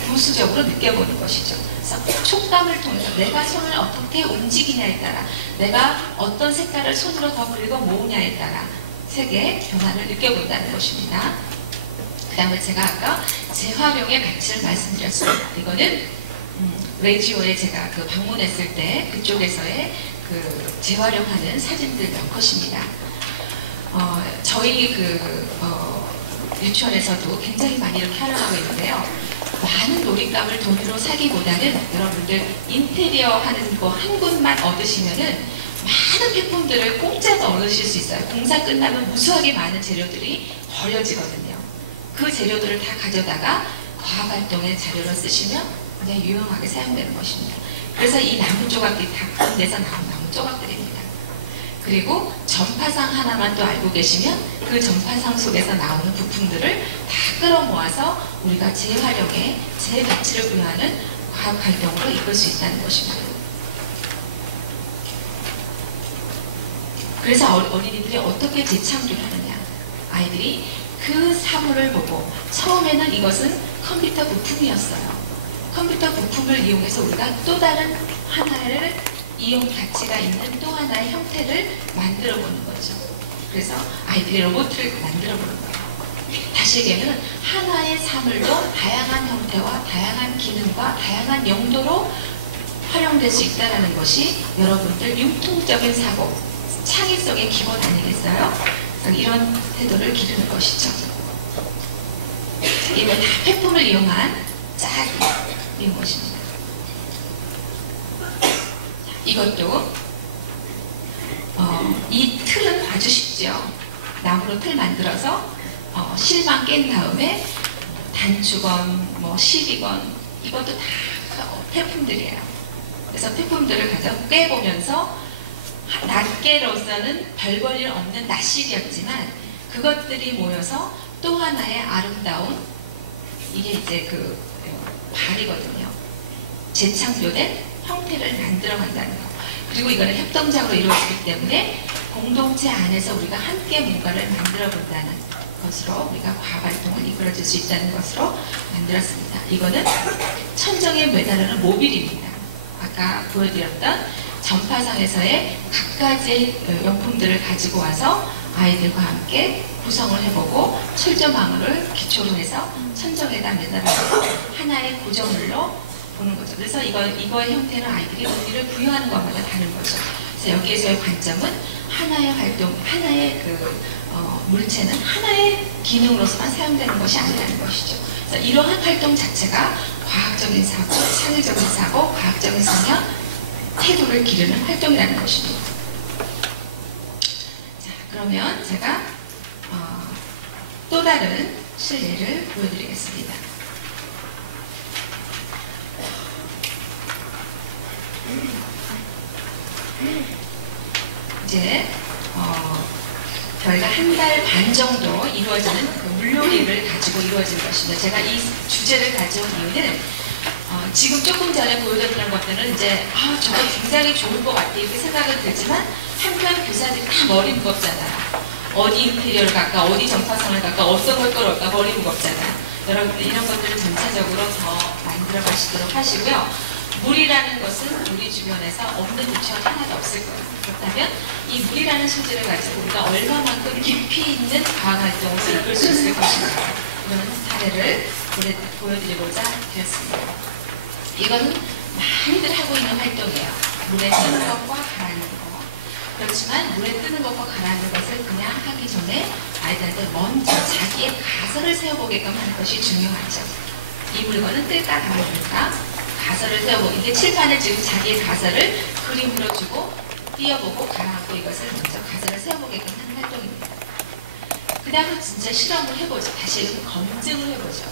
부수적으로 느껴보는 것이죠. 그래서 촉감을 통해서 내가 손을 어떻게 움직이냐에 따라 내가 어떤 색깔을 손으로 더 긁어 모으냐에 따라 색의 변화를 느껴본다는 것입니다. 그 다음에 제가 아까 재활용의 가치를 말씀드렸습니다. 이거는 레지오에 제가 방문했을 때 그쪽에서의 재활용하는 사진들 몇 컷입니다. 저희 유치원에서도 굉장히 많이 이렇게 활용하고 있는데요. 많은 놀잇감을 돈으로 사기보다는 여러분들 인테리어 하는 거 한 군만 얻으시면은 많은 제품들을 공짜로 얻으실 수 있어요. 공사 끝나면 무수하게 많은 재료들이 버려지거든요. 그 재료들을 다 가져다가 과학활동의 자료로 쓰시면 그냥 유용하게 사용되는 것입니다. 그래서 이 나무 조각들이 다 그런 데서 나온 나무 조각들입니다. 그리고 전파상 하나만 또 알고 계시면 그 전파상 속에서 나오는 부품들을 다 끌어모아서 우리가 재활용에 재가치를 부여하는 과학활동으로 이끌 수 있다는 것입니다. 그래서 어린이들이 어떻게 재창조를 하느냐. 아이들이 그 사물을 보고 처음에는 이것은 컴퓨터 부품이었어요. 컴퓨터 부품을 이용해서 우리가 또 다른 하나를 이용 가치가 있는 또 하나의 형태를 만들어 보는 거죠. 그래서 아이들이 로봇을 만들어 보는 거예요. 다시 얘기하면 하나의 사물도 다양한 형태와 다양한 기능과 다양한 용도로 활용될 수 있다는 것이 여러분들 융통적인 사고, 창의성의 기본 아니겠어요? 이런 태도를 기르는 것이죠. 이거 다 폐품을 이용한 짝이 것입니다. 이것도 이 틀은 아주 쉽죠. 나무로 틀 만들어서 실만 깬 다음에 단추건 뭐 시비건 이것도 다 폐품들이에요. 그래서 폐품들을 가서 꿰보면서 낱개로서는 별 볼 일 없는 낫실이었지만 그것들이 모여서 또 하나의 아름다운 이게 이제 그 발이거든요. 재창조된 형태를 만들어간다는 거. 그리고 이거는 협동작으로 이루어지기 때문에 공동체 안에서 우리가 함께 뭔가를 만들어 본다는 것으로 우리가 과발동을 이끌어줄 수 있다는 것으로 만들었습니다. 이거는 천정에 매달리는 모빌입니다. 아까 보여드렸던 전파상에서의 각가지 용품들을 가지고 와서 아이들과 함께 구성을 해보고 철조망을 기초로 해서 천정에다 매달아서 하나의 구조물로 보는 거죠. 그래서 이거의 형태는 아이들이 의미를 부여하는 것마다 다른 거죠. 그래서 여기에서의 관점은 하나의 활동, 하나의 물체는 하나의 기능으로서만 사용되는 것이 아니라는 것이죠. 그래서 이러한 활동 자체가 과학적인 사고, 창의적인 사고, 과학적인 성향, 태도를 기르는 활동이라는 것입니다. 자, 그러면 제가 또 다른 실례를 보여드리겠습니다. 이제 저희가 한 달 반 정도 이루어지는 그 물놀이를 가지고 이루어진 것입니다. 제가 이 주제를 가져온 이유는 지금 조금 전에 보여드렸던 것들은 이제 저거 굉장히 좋을 것 같아 이렇게 생각은 들지만 한편 교사들이 다 머리 무겁잖아요. 어디 인테리어를 갈까, 어디 전파상을 갈까, 어떤 걸 끌어올까 머리 무겁잖아요. 여러분들 이런 것들을 전체적으로 더 만들어 가시도록 하시고요. 물이라는 것은 우리 주변에서 없는 유치원 하나도 없을 거예요. 그렇다면 이 물이라는 소재를 가지고 우리가 얼마만큼 깊이 있는 과학활동을 이끌 수 있을 것인가 이런 사례를 보여드리고자 되었습니다. 이거는 많이들 하고 있는 활동이에요. 물에 뜨는 것과 가라앉는 것. 그렇지만 물에 뜨는 것과 가라앉는 것을 그냥 하기 전에 아이들한테 먼저 자기의 가설을 세워보게끔 하는 것이 중요하죠. 이 물건은 뜰까 가라앉을까? 가설을 세워보고 이게 칠판에 지금 자기의 가설을 그림으로 주고 띄어보고 가라앉고 이것을 먼저 가설을 세워보게끔 하는 활동입니다. 그 다음에 진짜 실험을 해보죠. 다시 검증을 해보죠.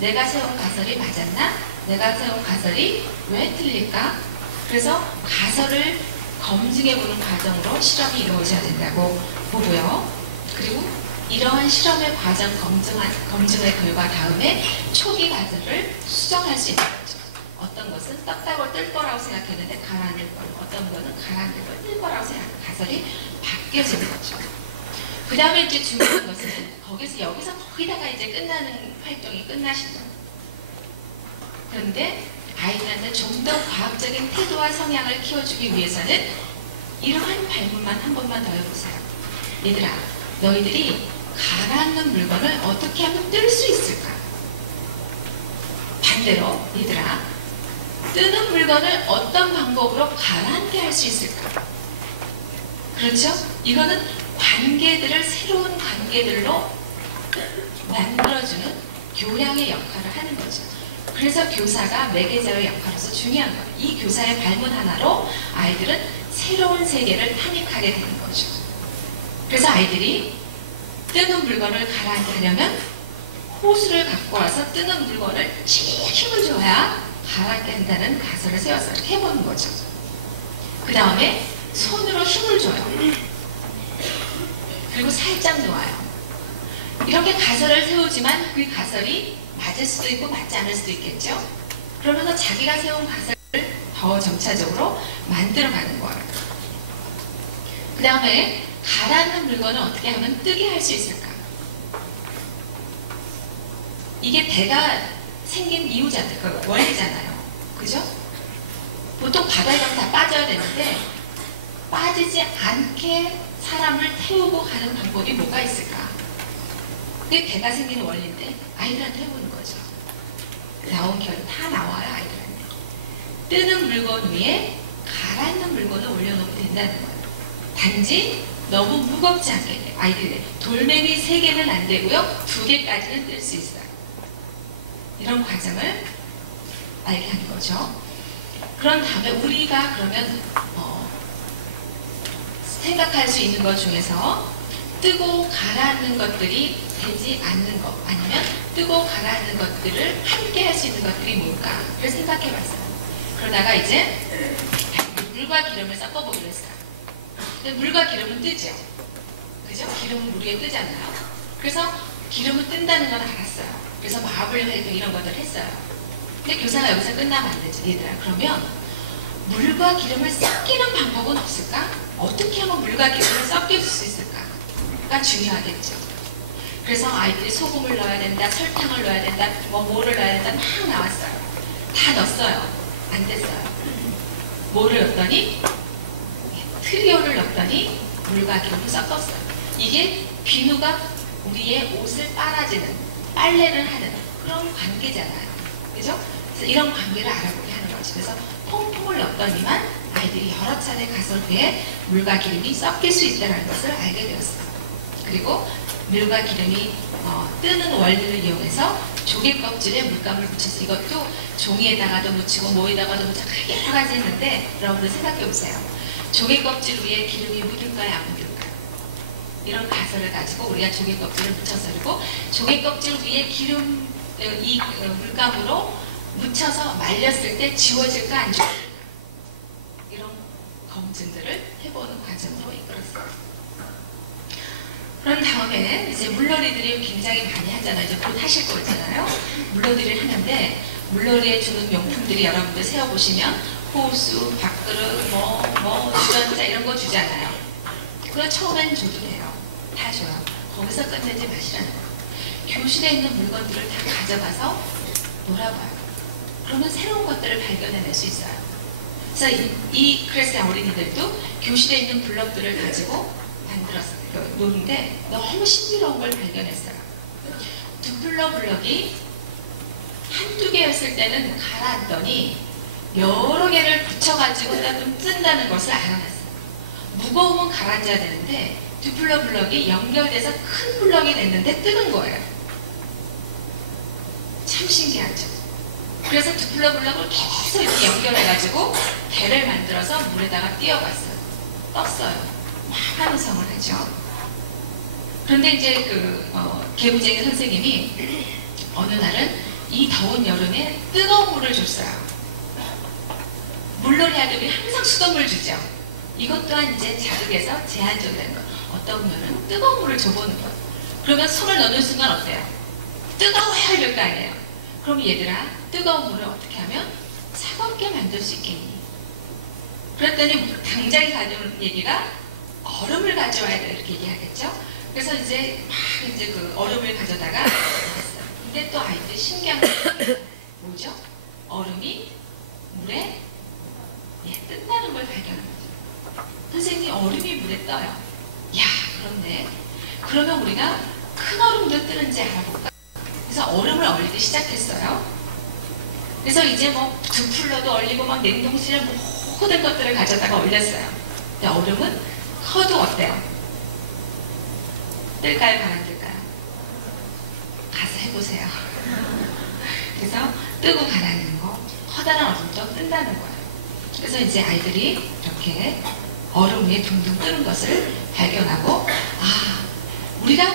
내가 세운 가설이 맞았나? 내가 세운 가설이 왜 틀릴까? 그래서 가설을 검증해보는 과정으로 실험이 이루어져야 된다고 보고요. 그리고 이러한 실험의 과정 검증의 결과 다음에 초기 가설을 수정할 수 있는 거죠. 어떤 것은 떴다고 뜰 거라고 생각했는데 가라앉을 거, 어떤 것은 가라앉을 거, 뜰 거라고 생각하는 가설이 바뀌어지는 거죠. 그 다음에 이제 중요한 것은 여기서 거기다가 이제 끝나는 활동이 끝나신다. 그런데 아이들한테 좀 더 과학적인 태도와 성향을 키워주기 위해서는 이러한 발문만 한 번만 더 해보세요. 얘들아, 너희들이 가라앉는 물건을 어떻게 하면 뜰 수 있을까? 반대로 얘들아, 뜨는 물건을 어떤 방법으로 가라앉게 할 수 있을까? 그렇죠? 이거는 관계들을 새로운 관계들로 만들어주는 교량의 역할을 하는 거죠. 그래서 교사가 매개자의 역할로서 중요한 거예요. 이 교사의 발문 하나로 아이들은 새로운 세계를 탐닉하게 되는 거죠. 그래서 아이들이 뜨는 물건을 가라앉게 하려면 호수를 갖고 와서 뜨는 물건을 힘을 줘야 가라앉게 한다는 가설을 세워서 이렇게 해보는 거죠. 그 다음에 손으로 힘을 줘요. 그리고 살짝 놓아요. 이렇게 가설을 세우지만 그 가설이 맞을 수도 있고 맞지 않을 수도 있겠죠. 그러면서 자기가 세운 가설을 더 점차적으로 만들어가는 거예요. 그 다음에 가라앉는 물건을 어떻게 하면 뜨게 할 수 있을까? 이게 배가 생긴 이유잖아요. 그 원리잖아요. 그죠? 보통 바다에 가면 다 빠져야 되는데 빠지지 않게 사람을 태우고 가는 방법이 뭐가 있을까? 그게 배가 생기는 원리인데 아이들한테 해보는 거죠. 나온 결이 다 나와요. 아이들한테. 뜨는 물건 위에 가라앉는 물건을 올려놓으면 된다는 거예요. 단지 너무 무겁지 않게 아이들이 돌멩이 3개는 안 되고요. 2개까지는 뜰 수 있어요. 이런 과정을 알게 하는 거죠. 그런 다음에 우리가 그러면 생각할 수 있는 것 중에서 뜨고 가라앉는 것들이 되지 않는 것, 아니면 뜨고 가라앉는 것들을 함께 할 수 있는 것들이 뭘까를 생각해 봤어요. 그러다가 이제 물과 기름을 섞어보기로 했어요. 근데 물과 기름은 뜨죠. 그죠? 기름은 물 위에 뜨잖아요. 그래서 기름은 뜬다는 건 알았어요. 그래서 마블 활동 이런 것들을 했어요. 근데 교사가 여기서 끝나면 안 되죠. 얘들아, 그러면 물과 기름을 섞이는 방법은 없을까? 어떻게 하면 물과 기름을 섞일 수 있을까가 중요하겠죠. 그래서 아이들이 소금을 넣어야 된다, 설탕을 넣어야 된다, 뭐를 넣어야 된다 막 나왔어요. 다 넣었어요. 안 됐어요. 뭐를 넣었더니 트리오를 넣었더니 물과 기름을 섞었어요. 이게 비누가 우리의 옷을 빨아주는, 빨래를 하는 그런 관계잖아요. 그죠? 그래서 이런 관계를 알아보게 하는 거죠. 그래서 퐁퐁을 넣었더니만 아이들이 여러 차례 가설 후에 물과 기름이 섞일 수 있다는 것을 알게 되었어요. 그리고 물과 기름이 뜨는 원리를 이용해서 조개 껍질에 물감을 묻혀서, 이것도 종이에다가도 묻히고 뭐에다가도 묻히고 여러 가지 했는데, 여러분들 생각해 보세요. 조개 껍질 위에 기름이 묻을까요, 안 묻을까요? 이런 가설을 가지고 우리가 조개 껍질을 묻혀서, 그리고 조개 껍질 위에 기름 이 물감으로 묻혀서 말렸을 때 지워질까 안 지워질까, 이런 검증들을 해보는 과정으로 이끌었어요. 그런 다음에 이제 물놀이들이 굉장히 많이 하잖아요. 이제 곧 하실 거 있잖아요. 물놀이를 하는데 물놀이에 주는 용품들이 여러분들 세어보시면 호수, 밥그릇, 주전자 이런 거 주잖아요. 그거 처음엔 줘도 돼요. 다 줘요. 거기서 끝내지 마시라는 거예요. 교실에 있는 물건들을 다 가져가서 놀아봐요. 그러면 새로운 것들을 발견해낼 수 있어요. 그래서 이 크레스의 어린이들도 교실에 있는 블럭들을 가지고 만들었어요. 노는데 너무 신비로운 걸 발견했어요. 두플러 블럭이 한두 개였을 때는 가라앉더니 여러 개를 붙여가지고 뜬다는 것을 알아냈어요. 무거우면 가라앉아야 되는데 두플러 블럭이 연결돼서 큰 블럭이 됐는데 뜨는 거예요. 참 신기하죠. 그래서 두플러 블럭을 계속 이렇게 연결해가지고 배를 만들어서 물에다가 띄어갔어요. 떴어요. 환호성을 하죠. 그런데 이제 개구쟁이 선생님이 어느 날은 이 더운 여름에 뜨거운 물을 줬어요. 물놀이 하려면 항상 수돗물 주죠. 이것 또한 이제 자극에서 제한적인 거. 어떤 면은 뜨거운 물을 줘보는 것. 그러면 손을 넣는 순간 어때요? 뜨거워요 이럴 거 아니에요. 그럼 얘들아, 뜨거운 물을 어떻게 하면 차갑게 만들 수 있겠니? 그랬더니 당장에 가져온 얘기가 얼음을 가져와야 돼 이렇게 얘기하겠죠. 그래서 이제 막 이제 그 얼음을 가져다가 했어요. 근데 또 아이들이 신기한 게 뭐죠? 얼음이 물에 뜬다는 걸 발견한 거죠. 선생님, 얼음이 물에 떠요. 야, 그렇네. 그러면 우리가 큰 얼음도 뜨는지 알아볼까? 그래서 얼음을 얼리기 시작했어요. 그래서 이제 뭐 두플러도 얼리고 막 냉동실에 모든 것들을 가져다가 얼렸어요. 근데 얼음은 커도 어때요? 뜰까요? 가라앉을까요? 가서 해보세요. 그래서 뜨고 가라앉는 거, 커다란 얼음도 뜬다는 거예요. 그래서 이제 아이들이 이렇게 얼음 위에 둥둥 뜨는 것을 발견하고, 아, 우리가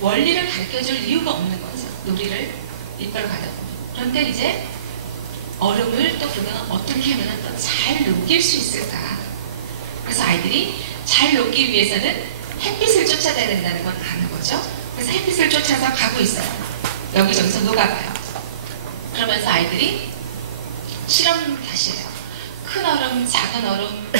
원리를 가르쳐줄 이유가 없는 거죠. 놀이를 이끌어 가다 보면. 그런데 이제 얼음을 또 그러면 어떻게 하면 또 잘 녹일 수 있을까? 그래서 아이들이 잘 녹기 위해서는 햇빛을 쫓아야 된다는 건 아는 거죠. 그래서 햇빛을 쫓아서 가고 있어요. 여기저기서 녹아가요. 그러면서 아이들이 실험 다시 해요. 큰 얼음, 작은 얼음,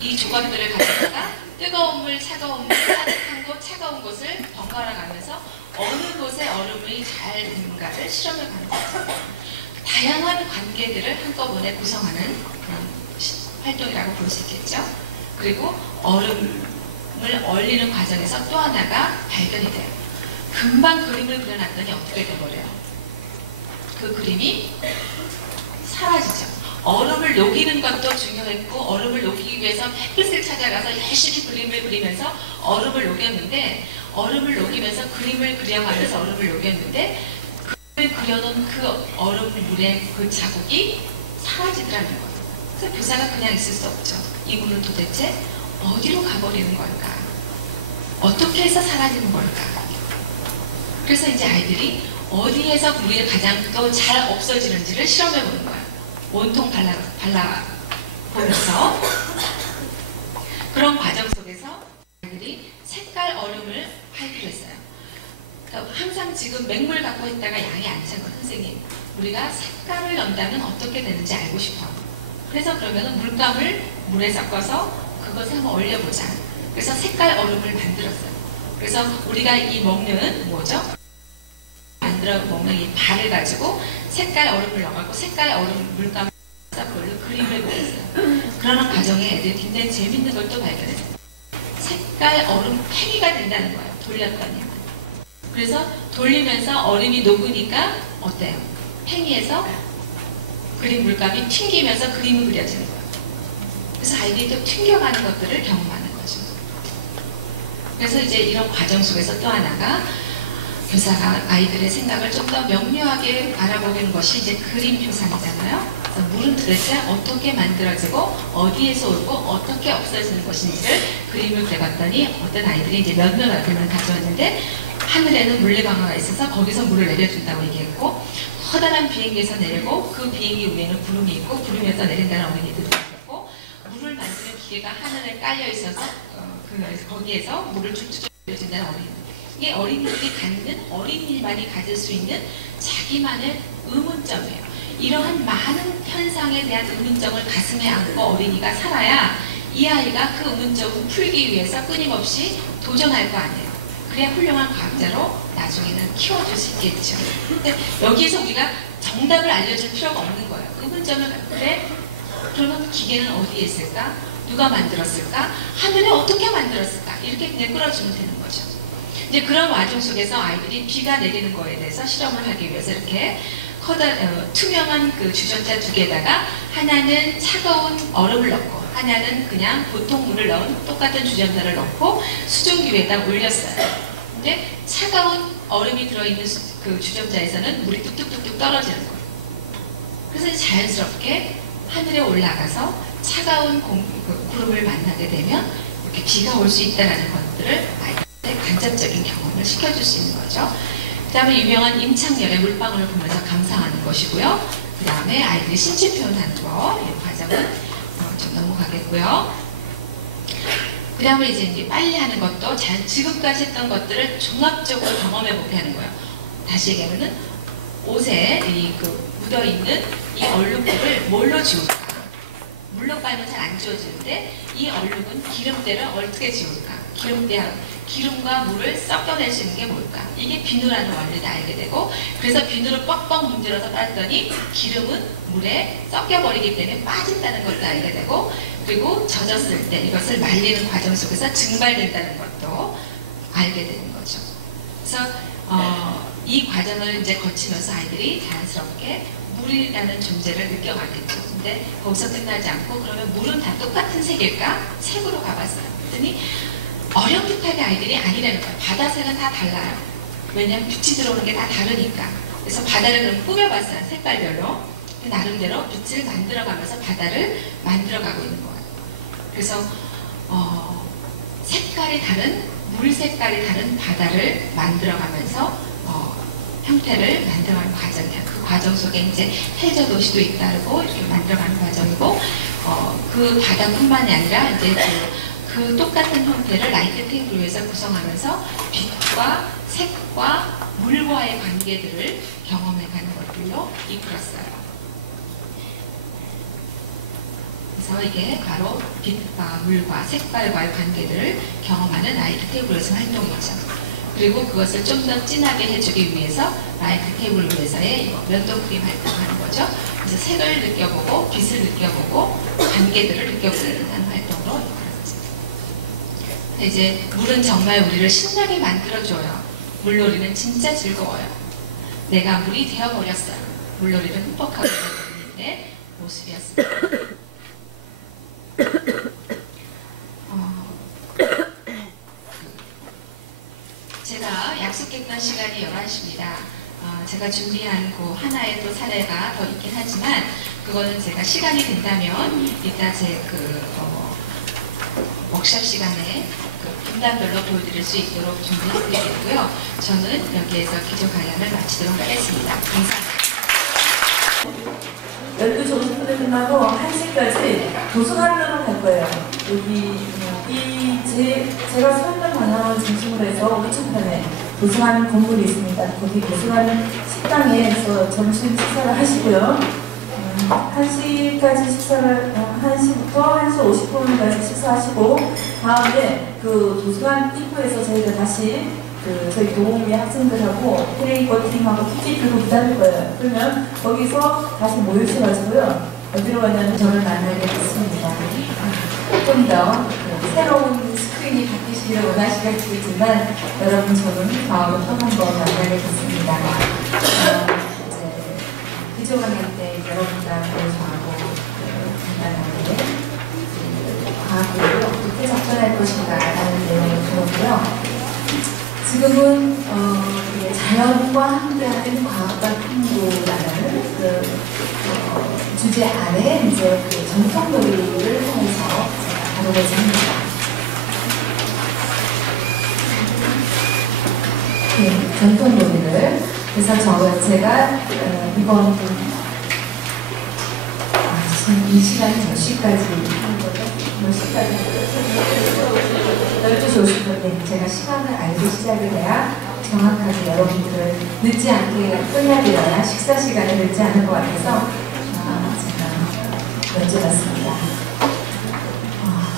이 조각들을 가져다가 뜨거운 물, 차가운 물, 따뜻한 곳, 차가운 곳을 번갈아 가면서 어느 곳에 얼음이 잘 있는가를 실험해 가는 거죠. 다양한 관계들을 한꺼번에 구성하는 그런 활동이라고 볼 수 있겠죠. 그리고 얼음을 얼리는 과정에서 또 하나가 발견이 돼요. 금방 그림을 그려놨더니 어떻게 돼버려요? 그 그림이 사라지죠. 얼음을 녹이는 것도 중요했고, 얼음을 녹이기 위해서 햇빛을 찾아가서 열심히 그림을 그리면서 얼음을 녹였는데, 얼음을 녹이면서 그림을 그려가면서 얼음을 녹였는데, 그 얼음에 그려놓은 그 얼음물의 그 자국이 사라지더라는 거예요. 그래서 교사가 그냥 있을 수 없죠. 이 물은 도대체 어디로 가버리는 걸까? 어떻게 해서 사라지는 걸까? 그래서 이제 아이들이 어디에서 물이 가장 또 잘 없어지는지를 실험해 보는 거예요. 온통 발라보면서 그런 과정 속에서 아이들이 색깔 얼음을 하기로 했어요. 그러니까 항상 지금 맹물 갖고 있다가 양이 안 차고 선생님 우리가 색깔을 넣는다면 어떻게 되는지 알고 싶어. 그래서 그러면 물감을 물에 섞어서 그것을 한번 얼려보자. 그래서 색깔 얼음을 만들었어요. 그래서 우리가 이 먹는 뭐죠? 만들어 먹는 이 발을 가지고 색깔 얼음을 넣어갖고 색깔 얼음 물감을 써서 그걸로 그림을 그렸어요. 그러는 과정에 애들이 굉장히 재밌는 걸 또 발견했어요. 색깔 얼음 팽이가 된다는 거예요. 돌렸더니. 그래서 돌리면서 얼음이 녹으니까 어때요? 팽이에서 그림 물감이 튕기면서 그림이 그려지는 거예요. 그래서 아이들이 또 튕겨가는 것들을 경험하는 거죠. 그래서 이제 이런 과정 속에서 또 하나가 교사가 아이들의 생각을 좀 더 명료하게 바라보는 것이 이제 그림 표상이잖아요. 그래서 물은 도대체 어떻게 만들어지고 어디에서 오고 어떻게 없어지는 것인지를 그림을 그려봤더니 어떤 아이들이 이제 몇몇 아이들만 가져왔는데 하늘에는 물레방아가 있어서 거기서 물을 내려준다고 얘기했고 커다란 비행기에서 내리고 그 비행기 위에는 구름이 있고 구름에서 내린다는 어린이들도 있었고 물을 만드는 기계가 하늘에 깔려 있어서 거기에서 물을 쭉쭉 내려준다는 어린이들. 이게 어린이들이 갖는 어린이만이 가질 수 있는 자기만의 의문점이에요. 이러한 많은 현상에 대한 의문점을 가슴에 안고 어린이가 살아야 이 아이가 그 의문점을 풀기 위해서 끊임없이 도전할 거 아니에요. 그래야 훌륭한 과학자로 나중에는 키워줄 수 있겠죠. 근데 여기에서 우리가 정답을 알려줄 필요가 없는 거예요. 의문점을 갖는데 그러면 기계는 어디에 있을까? 누가 만들었을까? 하늘에 어떻게 만들었을까? 이렇게 그냥 끌어주면 되는 거죠. 이제 그런 과정 속에서 아이들이 비가 내리는 거에 대해서 실험을 하기 위해서 이렇게 투명한 그 주전자 두 개에다가 하나는 차가운 얼음을 넣고 하나는 그냥 보통 물을 넣은 똑같은 주전자를 넣고 수증기 위에다 올렸어요. 근데 차가운 얼음이 들어있는 그 주전자에서는 물이 뚝뚝뚝뚝 떨어지는 거예요. 그래서 자연스럽게 하늘에 올라가서 차가운 구름을 만나게 되면 이렇게 비가 올 수 있다는 것들을 아이들한테 간접적인 경험을 시켜줄 수 있는 거죠. 그 다음에 유명한 임창열의 물방울을 보면서 감상하는 것이고요. 그 다음에 아이들이 신체 표현하는 거, 이 과정은 좀 넘어가겠고요. 그 다음에 이제 빨리 하는 것도 지금까지 했던 것들을 종합적으로 경험해보게 하는 거예요. 다시 얘기하면은 옷에 묻어있는 이 얼룩들을 뭘로 지울까? 물로 빨면 잘 안 지워지는데 이 얼룩은 기름때를 어떻게 지울까? 기름과 물을 섞어낼 수 있는 게 뭘까? 이게 비누라는 원리를 알게 되고 그래서 비누를 뻑뻑 문질러서 빨았더니 기름은 물에 섞여버리기 때문에 빠진다는 것도 알게 되고 그리고 젖었을 때 이것을 말리는 과정 속에서 증발된다는 것도 알게 되는 거죠. 그래서 이 과정을 이제 거치면서 아이들이 자연스럽게 물이라는 존재를 느껴가겠죠. 근데 거기서 끝나지 않고 그러면 물은 다 똑같은 색일까? 색으로 가봤어요. 그랬더니 어렴풋하게 아이들이 아니라는 거예요. 바다색은 다 달라요. 왜냐하면 빛이 들어오는 게 다 다르니까. 그래서 바다를 그럼 꾸며봤어요. 색깔별로. 나름대로 빛을 만들어가면서 바다를 만들어가고 있는 거예요. 그래서 색깔이 다른 물 색깔이 다른 바다를 만들어가면서 형태를 만들어가는 과정이에요. 그 과정 속에 이제 해저 도시도 잇따르고 이렇게 만들어가는 과정이고 그 바다뿐만이 아니라 이제 그 똑같은 형태를 라이트 테이블 위에서 구성하면서 빛과 색과 물과의 관계들을 경험해가는 것들로 이끌었어요. 그래서 이게 바로 빛과 물과 색깔과의 관계들을 경험하는 라이트 테이블에서 활동이죠. 그리고 그것을 좀 더 진하게 해주기 위해서 라이트 테이블 위에서의 면도 그림 활동하는 거죠. 그래서 색을 느껴보고 빛을 느껴보고 관계들을 느껴보는 활동으로 이끌었죠. 이제 물은 정말 우리를 신나게 만들어줘요. 물놀이는 진짜 즐거워요. 내가 물이 되어버렸어요. 물놀이를 행복하게 되어버리는데 모습이었습니다. 제가 약속했던 시간이 11시입니다. 제가 준비한 그 하나의 또 사례가 더 있긴 하지만 그거는 제가 시간이 된다면 이따 제 워크숍 시간에 분단별로 보여드릴 수 있도록 준비해드리겠고요. 저는 여기에서 기조 강연을 마치도록 하겠습니다. 감사합니다. 12시 50분에 끝나고 1시까지 도서관으로 갈 거예요. 여기 제가 서울권 관광원 중심으로 해서 우측편에 도서관 건물이 있습니다. 거기 도서관 식당에서 점심 식사를 하시고요. 1시까지 식사를 1시부터 1시 50분까지 식사하시고 다음에 그 도서관 입구에서 저희가 다시 저희 동호회 학생들하고 트레이버 팀하고 PT 들고 기다릴 거예요. 그러면 거기서 다시 모이셔가지고요. 어디로 가냐면 저를 만나게 됐습니다. 좀 더 새로운 스크린이 바뀌시기를 원하시겠지만 여러분 저는 다음에 또 한 번 만나게 됐습니다. 이제 기조 강연 때 여러분들하고 저하고 간단하게 과학으로 어떻게 접근할 것인가 라는 내용을 들었고요. 지금은 자연과 함께하는 과학과 탐구라는 주제 아래 이제 전통 놀이를 통해서 제가 다루고자 합니다. 네, 전통 놀이를 그래서 제가 이번 이 시간이 몇 시까지 하는 거죠? 몇 시까지? 12시 50분 제가 시간을 알고 시작을 해야 정확하게 여러분들을 늦지 않게 끝내드려야 식사 시간이 늦지 않을 것 같아서 제가 여쭤봤습니다.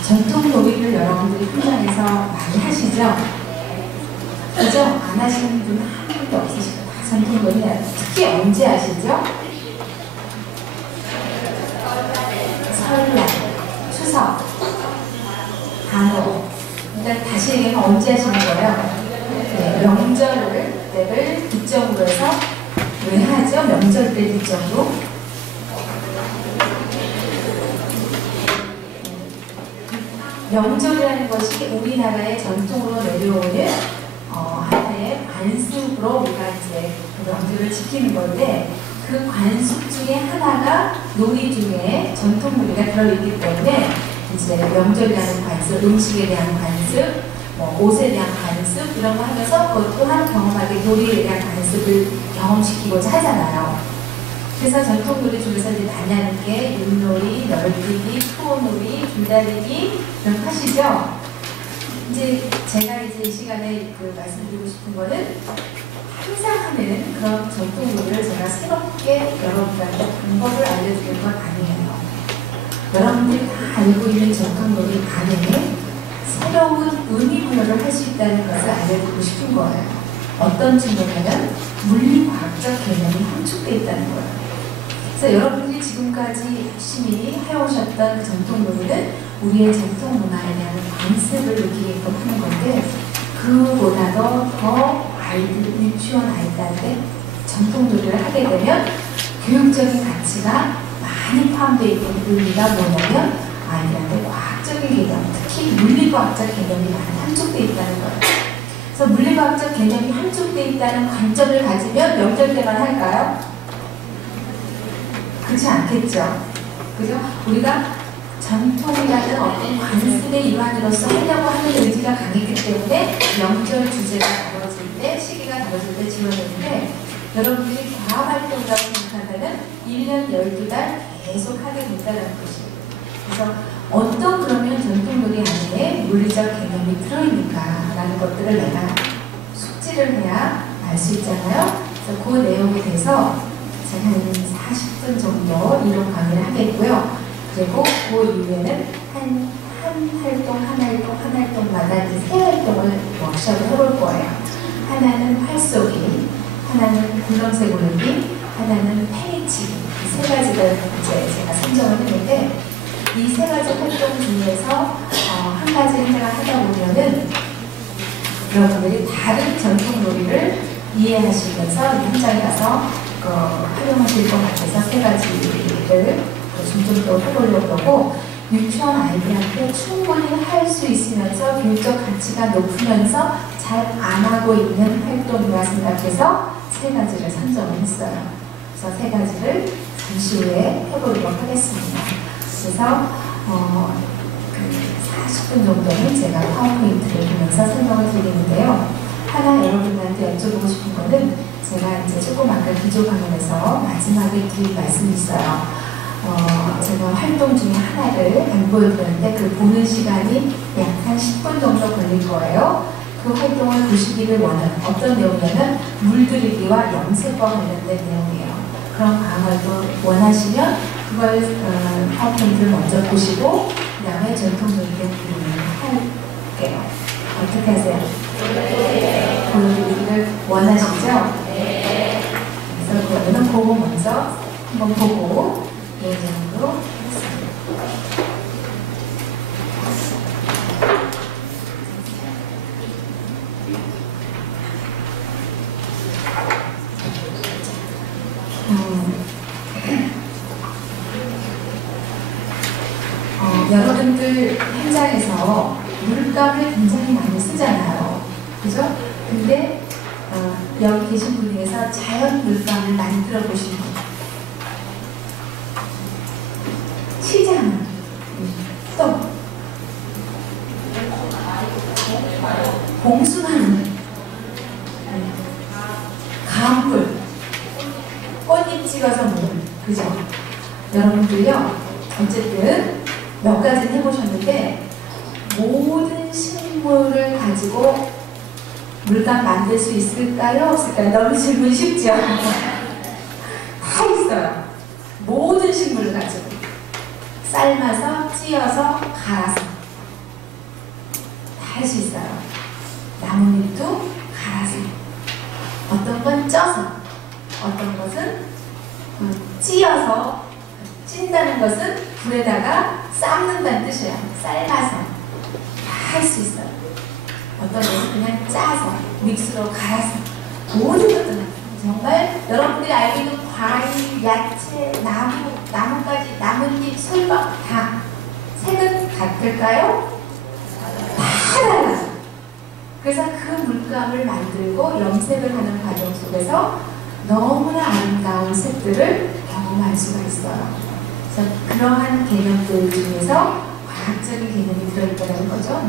전통 놀이를 여러분들이 현장에서 많이 하시죠? 그죠? 안 하시는 분 한 분도 없으실 거예요. 전통 놀이 특히 언제 하시죠? 설날, 추석, 간호. 일단 다시 얘기하면 언제 하시는 거예요? 네, 명절 때를 기점으로 해서 왜 하죠? 명절 때 기점으로. 명절이라는 것이 우리나라의 전통으로 내려오는 하나의 관습으로 우리가 이제 그 명절을 지키는 건데 그 관습 중에 하나가 놀이 중에 전통 놀이가 들어있기 때문에 이제 명절이라는 관습, 음식에 대한 관습, 옷에 대한 관습 이런 거 하면서 그것 또한 경험하게 놀이에 대한 관습을 경험시키고자 하잖아요. 그래서 전통 놀이 중에서 이제 다냐는 게 윷놀이, 널뛰기, 투어놀이, 줄다리기 이런 거 하시죠? 이제 제가 이제 이 시간에 말씀드리고 싶은 거는 항상 하는 그런 전통 놀이를 제가 새롭게 여러분들한테 방법을 알려드릴 건 아니에요. 여러분들이 다 알고 있는 전통놀이 안에 새로운 의미부여를 할 수 있다는 것을 알려드리고 싶은 거예요. 어떤 측면에는 물리과학적 개념이 함축되어 있다는 거예요. 그래서 여러분들이 지금까지 열심히 해오셨던 그 전통놀이는 우리의 전통문화에 대한 관습을 느끼게끔 하는 건데 그보다도 더 유치원 아이들한테 전통놀이를 하게 되면 교육적인 가치가 많이 포함되어 있는 의미가 뭐냐면 아이들한테 과학적인 개념, 특히 물리과학적 개념이 많이 함축되어 있다는 거예요. 그래서 물리과학적 개념이 함축되어 있다는 관점을 가지면 명절 때만 할까요? 그렇지 않겠죠. 그죠? 우리가 전통이라는 어떤 관습의 일환으로서 하려고 하는 의지가 강했기 때문에 명절 주제가 다뤄질 때, 시기가 다뤄질 때 지원했는데 여러분들이 과학활동이라고 생각한다면 1년 12달 계속 하게 된다는 것이에요. 그래서 어떤 그러면 전통놀이 안에 물리적 개념이 들어있는가 라는 것들을 내가 숙지를 해야 알 수 있잖아요. 그래서 그 내용에 대해서 제가 한 40분 정도 이론 강의를 하겠고요. 그리고 그 이후에는 한 활동마다 이제 세 활동을 워크숍을 해볼 거예요. 하나는 활쏘기, 하나는 굴렁쇠 굴리기, 하나는 팽이치기. 이 세 가지를 이제 제가 선정을 했는데 이 세 가지 활동 중에서 한 가지 행사를 하다 보면은 여러분들이 다른 전통 놀이를 이해하시면서 현장에 가서 활용하실 것 같아서 세 가지를 좀 더 해보려고 하고 유치원 아이들한테 충분히 할 수 있으면서 교육적 가치가 높으면서 잘 안 하고 있는 활동이라 생각해서 3가지를 선정을 했어요. 그래서 3가지를 잠시 후에 해보도록 하겠습니다. 그래서 40분 정도는 제가 파워포인트를 보면서 설명을 드리는데요. 하나 여러분한테 여쭤보고 싶은 거는 제가 이제 조금 아까 기조 강연에서 마지막에 드린 말씀이 있어요. 제가 활동 중에 하나를 안 보여드렸는데 그 보는 시간이 약 한 10분 정도 걸릴 거예요. 그 활동을 보시기를 원하는 어떤 내용이냐면 물들이기와 염색과 관련된 내용이에요. 그런 강화도 원하시면 그걸 파워포인트를 먼저 보시고 그 다음에 전통적인 부분을 할게요. 어떻게 하세요? 보여드리기를 원하시죠? 그래서 그러면 그거 먼저 한번 보고 예정으로 하겠습니다. 여러분들 현장에서 물감을 굉장히 많이 쓰잖아요. 그죠? 근데 여기 계신 분 중에서 자연 물감을 만들어 보신 분. 시장, 또 봉숭아물, 가물, 꽃잎 찍어서 물, 그죠? 여러분들요, 어쨌든 몇 가지 해보셨는데 모든 식물을 가지고 물감 만들 수 있을까요? 없을까요? 너무 질문 쉽죠? 다 있어요. 모든 식물을 가지고 삶아서, 찧어서, 갈아서 다 할 수 있어요. 나뭇잎도 갈아서, 어떤 건 쪄서, 어떤 것은 찧어서, 찐다는 것은 불에다가 삶는다는 뜻이에요. 삶아서 다 할 수 있어요. 어떤 것은 그냥 짜서, 믹스로 갈아서, 모든 것들 정말 여러분들이 알고 있는 과일, 야채, 나무까지, 나뭇잎, 솔밥 다 색은 같을까요? 다 달라요. 그래서 그 물감을 만들고 염색을 하는 과정 속에서 너무나 아름다운 색들을 경험할 수가 있어요. 그래서 그러한 개념들 중에서 과학적인 개념이 들어있다는 거죠.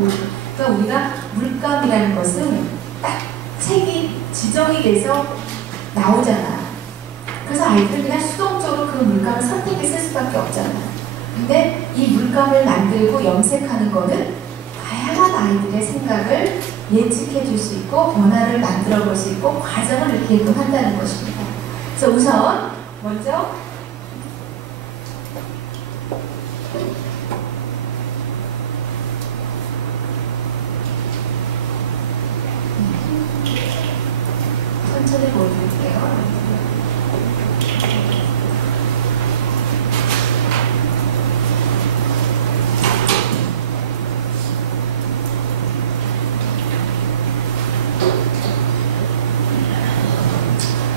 그러니까 우리가 물감이라는 것은 딱 색이 지정이 돼서 나오잖아요. 그래서 아이들 그냥 수동적으로 그 물감을 선택해 쓸 수밖에 없잖아요. 근데 이 물감을 만들고 염색하는 거는 다양한 아이들의 생각을 예측해 줄 수 있고 변화를 만들어 볼 수 있고 과정을 이렇게끔 한다는 것입니다. 그래서 우선 먼저 천천히 보여드릴게요.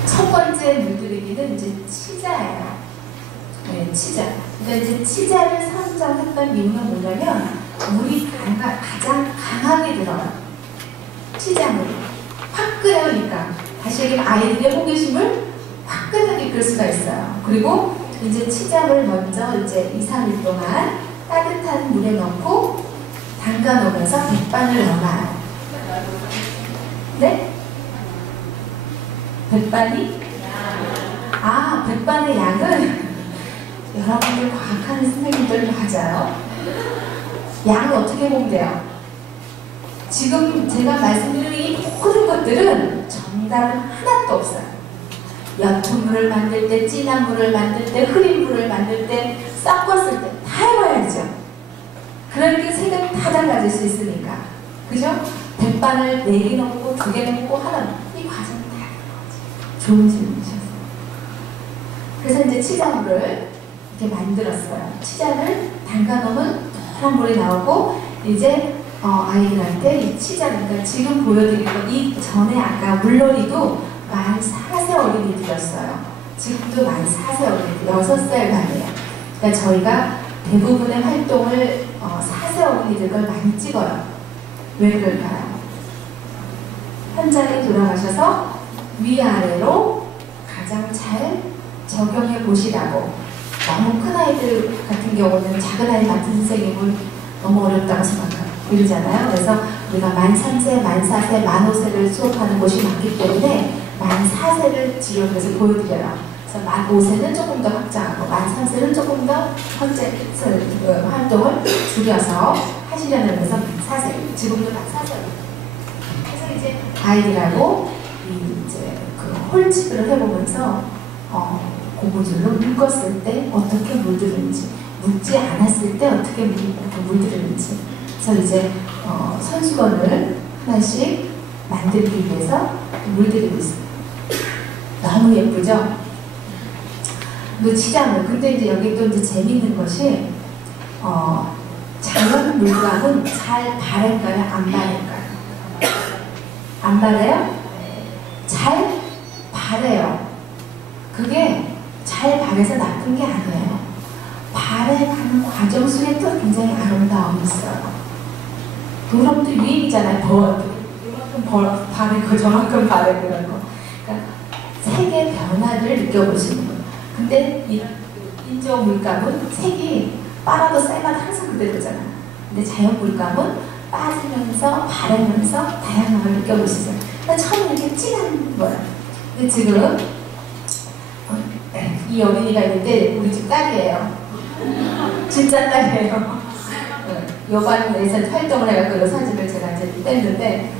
첫 번째 물들이기는 이제 치자예요. 네, 치자. 그러니까 이제 치자를 선정했던 이유는 뭐냐면 물이 가장 강하게 들어요. 치자물이 확 끓여니까 다시 얘기하면 아이들의 호기심을 화끈하게 끌 수가 있어요. 그리고 이제 치자를 먼저 이제 2, 3일 동안 따뜻한 물에 넣고 담가 놓으면서 백반을 넣어놔요. 네? 백반이? 아, 백반의 양은 여러분들 과학하는 선생님들 맞아요. 양을 어떻게 보면 돼요? 지금 제가 말씀드린 이 모든 것들은 정답은 하나도 없어요. 옅은 물을 만들 때, 진한 물을 만들 때, 흐린 물을 만들 때, 섞었을 때 다 해봐야죠. 그러니까 색은 다 달라질 수 있으니까. 그죠? 백반을 4개 넣고 2개 넣고 하나 이 과정이 다 거지. 좋은 질문이셨어요. 그래서 이제 치자물을 이렇게 만들었어요. 치자를 담가 놓으면 노란 물이 나오고 이제 아이들한테 이 치자, 그러니까 지금 보여드린 거 이 전에 아까 물놀이도 만 4세 어린이들이었어요. 지금도 만 4세 어린이들, 6살 반이에요. 그러니까 저희가 대부분의 활동을 4세 어린이들 걸 많이 찍어요. 왜 그럴까요? 현장에 돌아가셔서 위아래로 가장 잘 적용해 보시라고. 너무 큰 아이들 같은 경우는 작은 아이 맡은 선생님은 너무 어렵다고 생각하고 이러잖아요. 그래서 우리가 만 3세, 만 4세, 만 5세를 수업하는 곳이 많기 때문에 만 4세를 지역에서 보여드려요. 그래서 만 5세는 조금 더 확장하고 만 3세는 조금 더 활동을 줄여서 하시려는 데서 만 4세, 지금도 만 4세예요. 그래서 이제 아이들하고 이제 그 홀집을 해보면서 고무줄로 묶었을 때 어떻게 물들는지, 묶지 않았을 때 어떻게 물들는지. 그래서 이제 손수건을 하나씩 만들기 위해서 물들이고 있어요. 너무 예쁘죠? 그 치장물. 근데 이제 여기 또 이제 재밌는 것이 자연 물감은 잘 바랄까요? 안 바랄까요? 안 바래요? 잘 바래요. 그게 잘 바래서 나쁜 게 아니에요. 바래가는 과정 속에 또 굉장히 아름다움이 있어요. 그럼도 유행이잖아요. 이만큼 바래고 저만큼 바래고 이런 거. 그러니까 색의 변화를 느껴볼 수 있는 거예요. 근데 이런 인조 물감은 색이 빨아도 쌀맛 항상 그대로잖아요. 근데 자연 물감은 빠지면서 바르면서 다양함을 느껴볼 수 있어요. 그러니까 처음에 이렇게 진한 거예요. 근데 지금 이 어린이가 있는데 우리 집 딸이에요. 진짜 딸이에요. 여반에서 활동을 해갖고 이 사진을 제가 이제 뺐는데,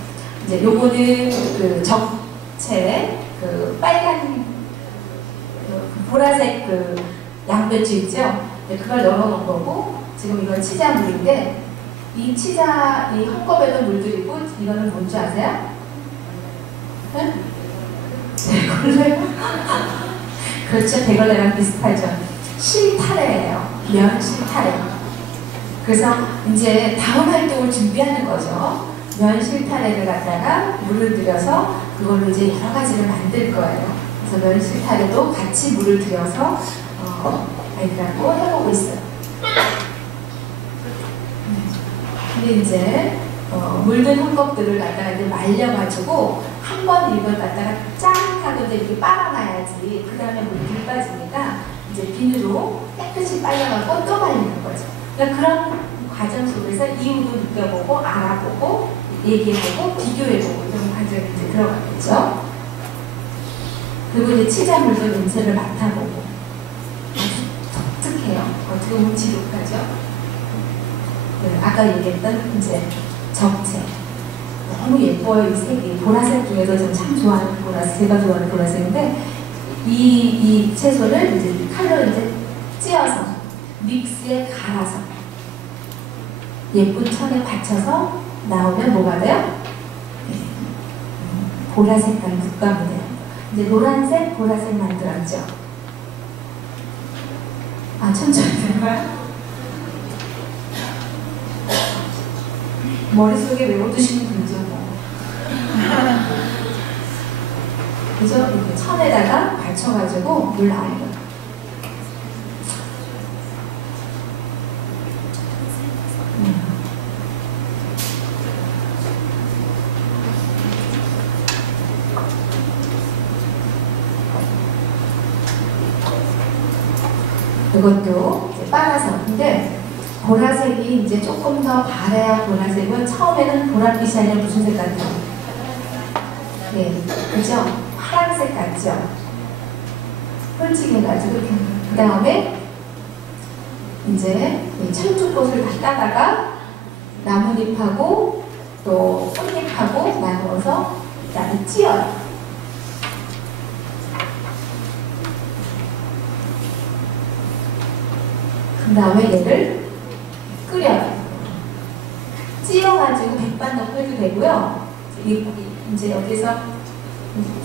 이제 요거는 그 적채, 그 빨간, 보라색 그 양배추 있죠? 그걸 넣어놓은 거고, 지금 이건 치자물인데, 이 치자, 이 헝겊에도 물들이고, 이거는 뭔지 아세요? 네? 대걸레? 그렇죠. 대걸레랑 비슷하죠. 실타래예요. 면 실타래. 그래서 이제 다음 활동을 준비하는 거죠. 면 실타래를 갖다가 물을 들여서 그걸로 이제 여러 가지를 만들 거예요. 그래서 면 실타래도 같이 물을 들여서 아이들하고 해보고 있어요. 근데 이제 물든 헝겊들을 갖다가 이제 말려가지고 한 번 이걸 갖다가 짠 하고 이제 이렇게 빨아놔야지. 그 다음에 물이 물 빠지니까 이제 비누로 깨끗이 빨려가고 또 말리는 거죠. 그러니까 그런 과정 속에서 이유도 느껴보고 알아보고 얘기해보고 비교해보고 이런 과정이 이제 들어가겠죠. 그리고 이제 치자물도 냄새를 맡아보고 아주 독특해요. 어떻게 보면 지독하죠. 네, 아까 얘기했던 이제 적채. 너무 예뻐요. 이 색이. 보라색 중에서 저는 참 좋아하는 보라색, 제가 좋아하는 보라색인데 이 채소를 이제 칼로 이제 찧어서 믹스에 갈아서 예쁜 천에 받쳐서 나오면 뭐가 돼요? 네. 보라색깔 물감이 돼요. 이제 노란색, 보라색 만들었죠. 아, 천천히 될까요? 머릿속에 외워두시면 되죠, 뭐. 그죠? 이렇게 천에다가 받쳐가지고 물 나오는 거예요. 이것도 이제 빨아서. 근데 보라색이 이제 조금 더 바래야 보라색은 처음에는 보랏빛이 아니라 무슨 색 같아요? 네, 그죠? 파란색 같죠? 홀쭉해가지고 이렇게. 그 다음에 이제 철쭉꽃을 다 따다가 나뭇잎하고 또 꽃잎하고 나누어서 그 다음에 찧어요. 그 다음에 얘를 끓여요. 찌어가지고 백반 넣고 해도 되고요. 이제 여기서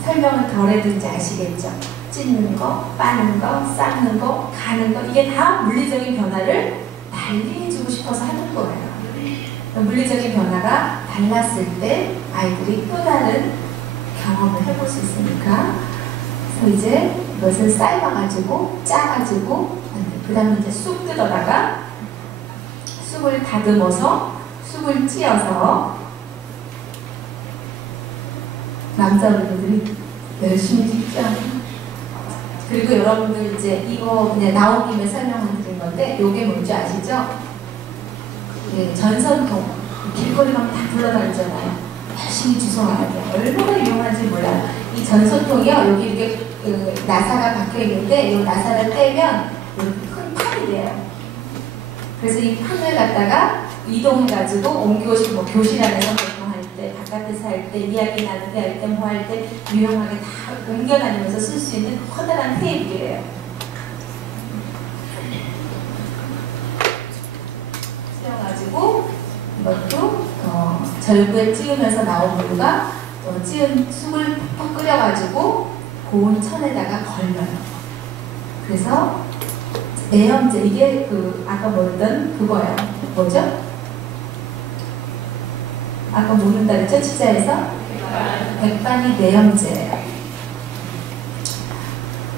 설명을 덜 해도 이제 아시겠죠? 찢는 거, 빠는 거, 삶는 거, 가는 거, 이게 다 물리적인 변화를 달리해주고 싶어서 하는 거예요. 물리적인 변화가 달랐을 때 아이들이 또 다른 경험을 해볼 수 있으니까. 그래서 이제 이것을 삶아가지고 짜가지고 그 다음에 이제 쑥 뜯어다가 쑥을 다듬어서 쑥을 찧어서 남자분들이 열심히 찍죠. 그리고 여러분들 이제 이거 그냥 나온 김에 설명드린 건데 요게 뭔지 아시죠? 예, 전선통 길거리 가면 다 굴러다니잖아요. 열심히 주워와야 돼요. 얼마나 유용한지 몰라요. 이 전선통이요, 여기 이렇게 나사가 박혀 있는데 이 나사를 떼면 이렇게 큰 판이 돼요. 그래서 이 판을 갖다가 이동해가지고 옮기고 싶은 뭐 교실 안에서 활동할 때, 바깥에서 할 때, 이야기 나누게 할 때, 뭐 할 때 유용하게 다 옮겨다니면서 쓸 수 있는 커다란 테이블이에요. 쓰여가지고 이것도 절구에 찌우면서 나온 물과 찌은 쑥을 푹 끓여가지고 고운 천에다가 걸러요. 그래서 내염제, 이게 아까 모르던 그거예요. 뭐죠? 아까 모른다 그랬죠? 치자에서? 백반이 내염제예요.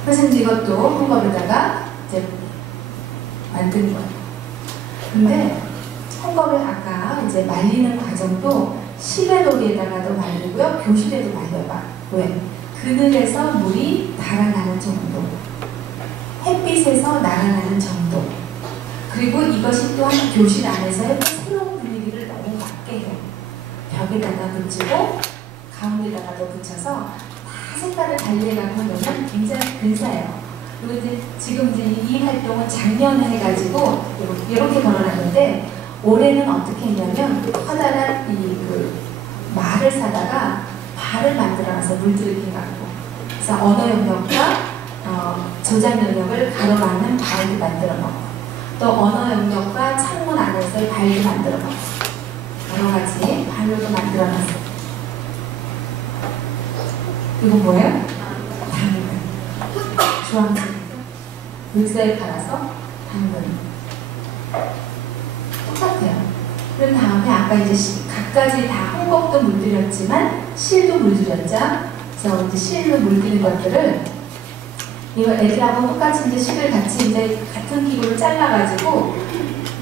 그래서 이제 이것도 홍겁에다가 이제 만든 거예요. 근데 홍겁을 아까 이제 말리는 과정도 실외놀이에다가도 말리고요, 교실에도 말려봐. 왜? 그늘에서 물이 달아나는 정도, 햇빛에서 날아나는 정도, 그리고 이것이 또한 교실 안에서의 새로운 분위기를 너무 맞게 해요. 벽에다가 붙이고 가운데다가도 붙여서 다 색깔을 달리해가고 하면 굉장히 근사해요. 그리고 이제 지금 이제 이 활동은 작년에 해가지고 이렇게 걸어놨는데, 올해는 어떻게 했냐면 커다란 말을 사다가 발을 만들어놔서 물들이게 갖고, 그래서 언어 영역과 조작 영역을 가로막는 발도 만들어 놓고, 또 언어 영역과 창문 안에서의 발도 만들어 놓고, 여러 가지 발로도 만들어 놨어요. 이건 뭐예요? 당근. 주황색. 물새에 갈아서 당근. 똑같아요. 그런 다음에 아까 이제 각가지 다 홍겁도 물들였지만 실도 물들였죠. 그래서 이제 실로 물들인 것들을 이거 애들하고 똑같이 이제 실을 같이 이제 같은 기구를 잘라가지고,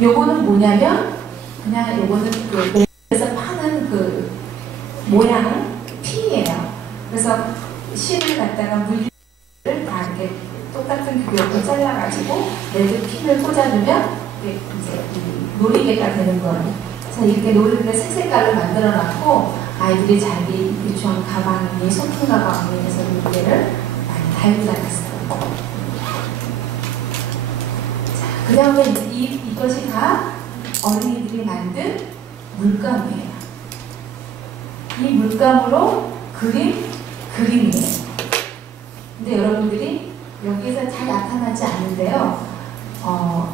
요거는 뭐냐면 그냥 요거는 그에서 파는 그 모양 핀이에요. 그래서 실을 갖다가 물을 다 이렇게 똑같은 규격으로 잘라가지고 레드 핀을 꽂아주면 이게 이제 놀이개가 되는 거예요. 그래서 이렇게 놀이개 색깔로 만들어놨고, 아이들이 자기 유치원 가방이니 소품 가방이니 해서 놀이개를 많이 달고 다녔어요. 자, 그 다음에 이것이 다 어린이들이 만든 물감이에요. 이 물감으로 그림이에요. 근데 여러분들이 여기서 잘 나타나지 않는데요.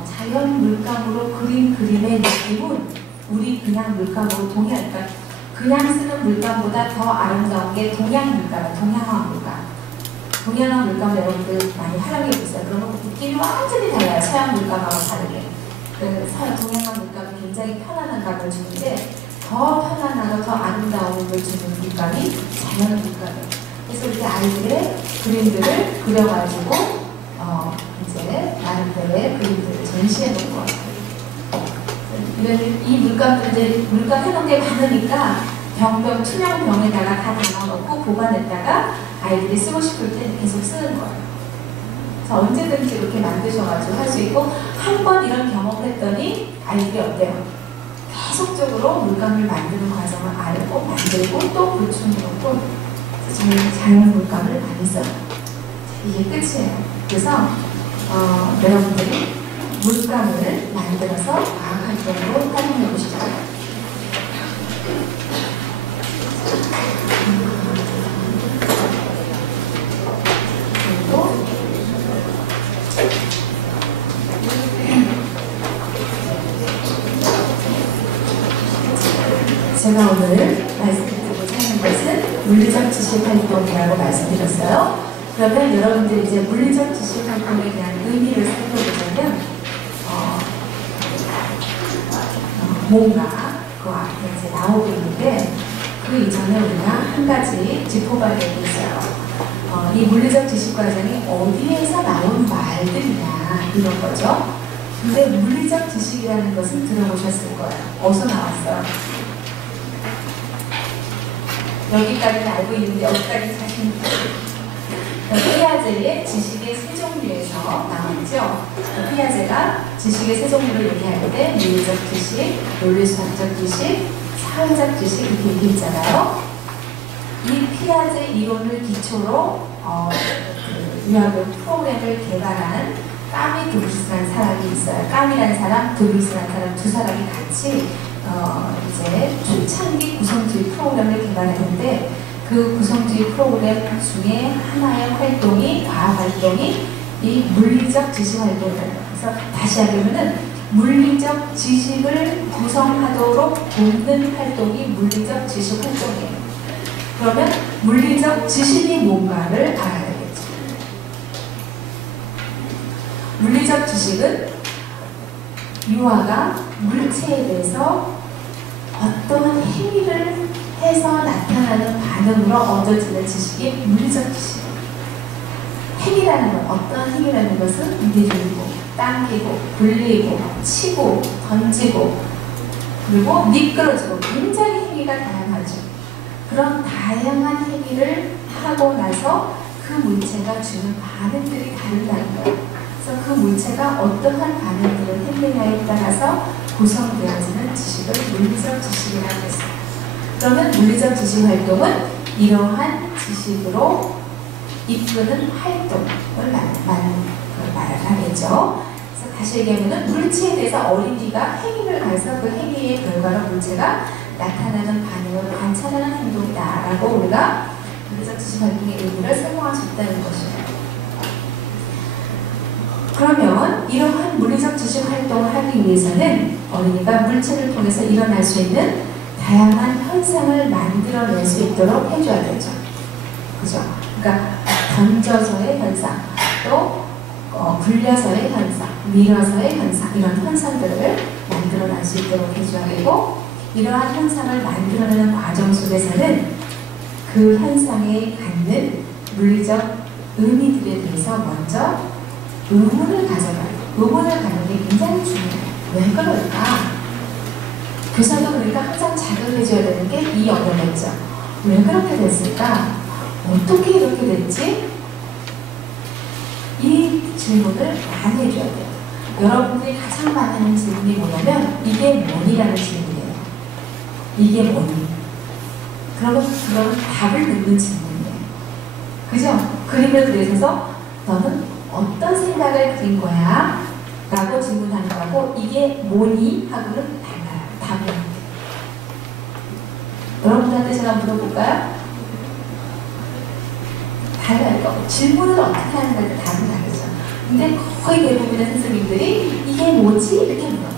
자연 물감으로 그림의 느낌은 우리 그냥 물감으로 그러니까 그냥 쓰는 물감보다 더 아름다운 게 동양 물감, 동양화 물감. 동양화 물감 여러분들 많이 활용해 보세요. 그러면 느낌이 완전히 달라요. 서양 물감하고 다르게. 동양화 물감은 굉장히 편안한 감을 주는데, 더 편안하고 더 아름다움을 주는 물감이 자연 물감이에요. 그래서 이렇게 아이들의 그림들을 그려가지고 이제 나름대로의 그림들을 전시해 놓은 것 같아요. 이 물감들 이제 물감 해놓은 게 많으니까 투명 병에다가 다 담아놓고 보관했다가 아이들이 쓰고 싶을 때 계속 쓰는 거예요. 그래서 언제든지 이렇게 만드셔가지고 할 수 있고, 한 번 이런 경험을 했더니 아이들이 어때요? 계속적으로 물감을 만드는 과정을 알고 만들고 또 보충해놓고, 저희는 자연 물감을 많이 써요. 이게 끝이에요. 그래서 여러분들이 물감을 만들어서 과학활동으로 활용해 보시죠. 그리고 제가 오늘 말씀드리고자 하는 것은 물리적 지식 활동이라고 말씀드렸어요. 그러면 여러분들이 이제 물리적 지식 활동에 대한 의미를 살펴보자면, 뭔가 그 앞에 이제 나오고 있는데, 그 이전에 우리가 한 가지 짚어봐야 되고 있어요. 이 물리적 지식 과정이 어디에서 나온 말들이냐, 이런 거죠. 근데 물리적 지식이라는 것은 들어보셨을 거예요. 어디서 나왔어요? 여기까지는 알고 있는데 여기까지 자신 있어요. 피아제의 지식의 세 종류에서 나왔죠. 피아제가 지식의 세 종류를 얘기할 때 물리적 지식, 논리수학적 지식, 사회적 지식 이렇게 얘기했잖아요. 이 피아제 이론을 기초로 유학교 프로그램을 개발한 까미 드브리스라는 사람이 있어요. 까미라는 사람, 드브리스라는 사람 두 사람이 같이 이제 초창기 구성주의 프로그램을 개발했는데 그 구성주의 프로그램 중에 하나의 활동이 과학 활동이 이 물리적 지식 활동이라는 거예요. 그래서 다시 하려면은 물리적 지식을 구성하도록 돕는 활동이 물리적 지식 활동이에요. 그러면 물리적 지식이 뭔가를 알아야 되겠죠. 물리적 지식은 유아가 물체에 대해서 어떤 행위를 해서 나타나는 반응으로 얻어지는 지식이 물리적 지식이에요. 행위라는 건 어떤 행위라는 것은 밀고, 당기고, 굴리고, 치고, 던지고, 그리고 미끄러지고 굉장히 행위가 다양하죠. 그런 다양한 행위를 하고 나서 그 물체가 주는 반응들이 다르다는 거예요. 그래서 그 물체가 어떠한 반응들을 했느냐에 따라서 구성되어지는 지식을 물리적 지식이라고 했어요. 그러면 물리적 지식 활동은 이러한 지식으로 이끄는 활동을 말하겠죠. 그래서 다시 얘기하면 물체에 대해서 어린이가 행위를 해서 그 행위의 결과로 물체가 나타나는 반응을 관찰하는 행동이다라고 우리가 물리적 지식 활동의 의미를 설명할 수 있다는 것이에요. 그러면 이러한 물리적 지식 활동을 하기 위해서는 어린이가 물체를 통해서 일어날 수 있는 다양한 현상을 만들어낼 수 있도록 해줘야 되죠. 그죠? 그러니까 던져서의 현상, 또 굴려서의 현상, 밀어서의 현상, 이런 현상들을 만들어낼 수 있도록 해줘야 되고, 이러한 현상을 만들어내는 과정 속에서는 그 현상에 갖는 물리적 의미들에 대해서 먼저 의문을 가져가요. 의문을 갖는 게 굉장히 중요해요. 왜 그럴까? 교사도 그러니까 항상 자극을 해줘야 되는 게 이 언어였죠. 왜 그렇게 됐을까? 어떻게 이렇게 됐지? 이 질문을 많이 해줘야 돼요. 여러분들이 가장 많이 하는 질문이 뭐냐면 이게 뭐니라는 질문이에요. 이게 뭐니? 그러면 답을 묻는 질문이에요. 그죠? 그림을 그려서 너는 어떤 생각을 그린 거야? 라고 질문하는 거하고 이게 뭐니? 하고는 달라요. 답을. 여러분들한테 제가 물어볼까요? 달라요. 질문을 어떻게 하는가에 답은 다르죠. 근데 거의 대부분의 선생님들이 이게 뭐지? 이렇게 물어요.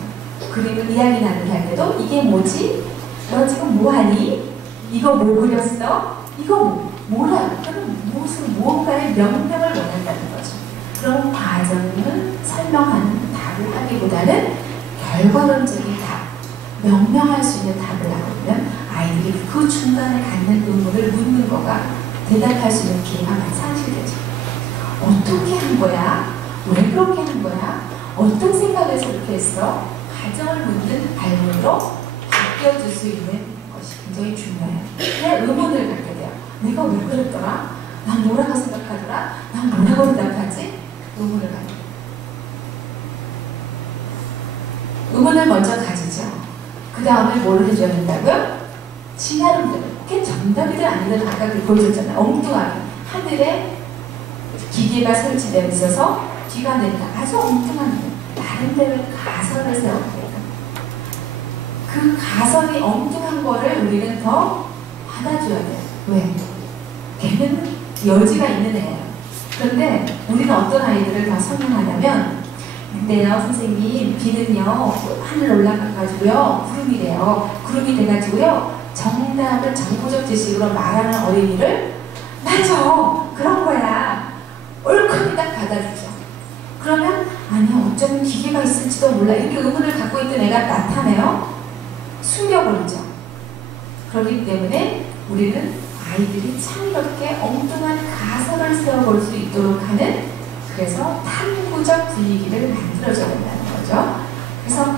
그림을 이야기 나누게 할 때도 이게 뭐지? 너 지금 뭐하니? 이거 뭐 그렸어? 이거 뭐라? 그럼 무언가의 명령을 원한다는 거죠. 그런 과정을 설명하는 답을 하기보다는 결과론적인 답, 명명할 수 있는 답을 나오면 아이들이 그 중간에 갖는 의문을 묻는 거가 대답할 수 있는 기회가 많이 상실되죠. 어떻게 한 거야? 왜 그렇게 한 거야? 어떤 생각에서 그렇게 했어? 가정을 묻는 발문으로 바뀌어줄 수 있는 것이 굉장히 중요해요. 그냥 의문을 갖게 돼요. 내가 왜 그랬더라? 난 뭐라고 생각하더라? 난 뭐라고 대답하지? 의문을 갖게 돼요. 의문을 먼저 가지죠. 그 다음에 뭘 해줘야 된다고요? 지 나름대로. 그게 정답이든 아니든 아까 보여줬잖아요. 엉뚱하게. 하늘에 기계가 설치되어 있어서 비가 낸다. 아주 엉뚱한 거. 나름대로 가설을 세워요. 그 가설이 엉뚱한 거를 우리는 더 받아줘야 돼요. 왜? 걔는 여지가 있는 애예요. 그런데 우리는 어떤 아이들을 더 설명하냐면 근데요 선생님 비는요 하늘 올라가가지고요 구름이래요. 구름이 돼가지고요 정답을 정보적 지식으로 말하는 어린이를 맞아 그런 거야 옳고 딱 받아주죠. 그러면 아니야 어쩌면 기계가 있을지도 몰라 이렇게 의문을 갖고 있던 애가 나타내요. 숨겨버리죠. 그렇기 때문에 우리는 아이들이 참 이렇게 엉뚱한 가설을 세워볼 수 있도록 하는 그래서 탐구적 분위기를 만들어줘야 된다는 거죠. 거죠. 그래서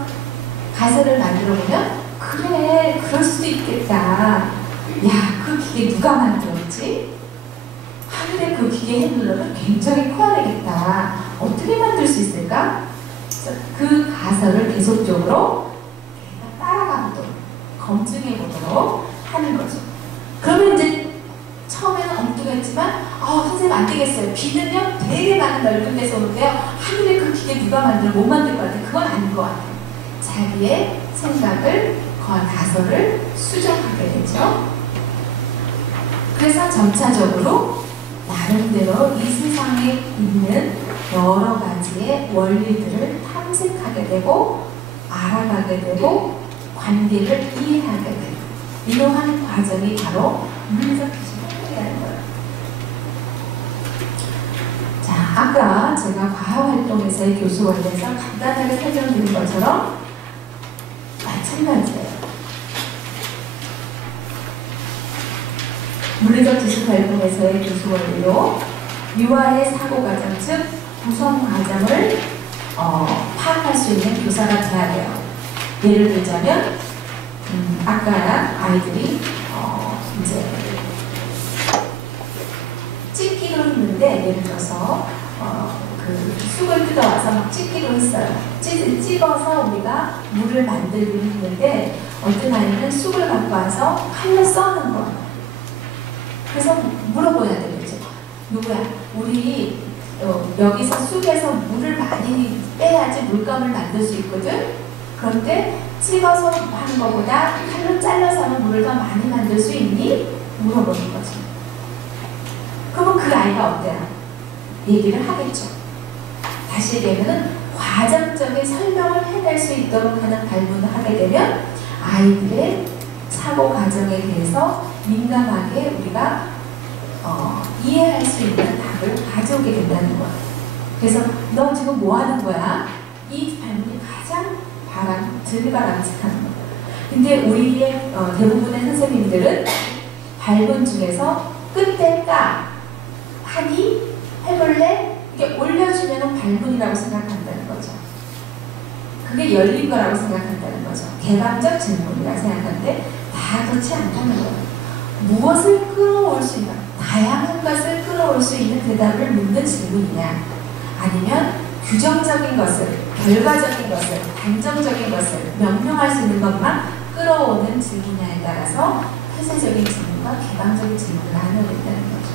가설을 만들어 보면 그래, 그럴 수도 있겠다. 야, 그 기계 누가 만들었지? 하늘에 그 기계 핸들러는 굉장히 커야 되겠다. 어떻게 만들 수 있을까? 그래서 그 가설을 계속적으로 따라가보도록, 검증해보도록 하는 거죠. 그러면 이제 처음에는 엉뚱했지만 선생님 안 되겠어요. 비는요 되게 많은 넓은 데서 오는데요. 하늘에 그 기계 누가 만들어 못 만들 것 같아요. 그건 아닌 것 같아요. 자기의 생각을, 가설을 수정하게 되죠. 그래서 점차적으로 나름대로 이 세상에 있는 여러 가지의 원리들을 탐색하게 되고 알아가게 되고 관계를 이해하게 되고 이러한 과정이 바로 물리적 기술이라는 거예요. 자, 아까 제가 과학활동에서의 교수 원리에서 간단하게 설명드린 것처럼 마찬가지예요. 물리적 지식 활동에서의 교수 원리로 유아의 사고 과정, 즉 구성 과정을 파악할 수 있는 교사가 돼야 돼요. 예를 들자면 아까 아이들이 이제 찍기로 했는데 예를 들어서 그 쑥을 뜯어와서 막 찍기로 했어요. 찍어서 우리가 물을 만들기로 했는데 어떤 아이는 쑥을 갖고 와서 칼로 써는 거예요. 그래서 물어봐야 되겠죠. 누구야? 우리 여기서 쑥에서 물을 많이 빼야지 물감을 만들 수 있거든. 그런데 찍어서 하는 것보다 칼로 잘라서 하면 물을 더 많이 만들 수 있니? 물어보는 거죠. 그러면 그 아이가 어때요? 얘기를 하겠죠. 다시 얘기하면 과정적인 설명을 해낼 수 있도록 하는 발문을 하게 되면 아이들의 사고 과정에 대해서 민감하게 우리가 이해할 수 있는 답을 가져오게 된다는 거예요. 그래서 너 지금 뭐 하는 거야? 이 발문이 가장 들바람직한 거예요. 근데 우리의 대부분의 선생님들은 발문 중에서 끝에 까 하니 해볼래? 이게 올려주면 발문이라고 생각한다는 거죠. 그게 열린 거라고 생각한다는 거죠. 개방적 질문이라고 생각하는데 다 그렇지 않다는 거예요. 무엇을 끌어올 수 있나? 다양한 것을 끌어올 수 있는 대답을 묻는 질문이냐? 아니면 규정적인 것을, 결과적인 것을, 단정적인 것을 명령할 수 있는 것만 끌어오는 질문이냐에 따라서 폐쇄적인 질문과 개방적인 질문을 하면 된다는 거죠.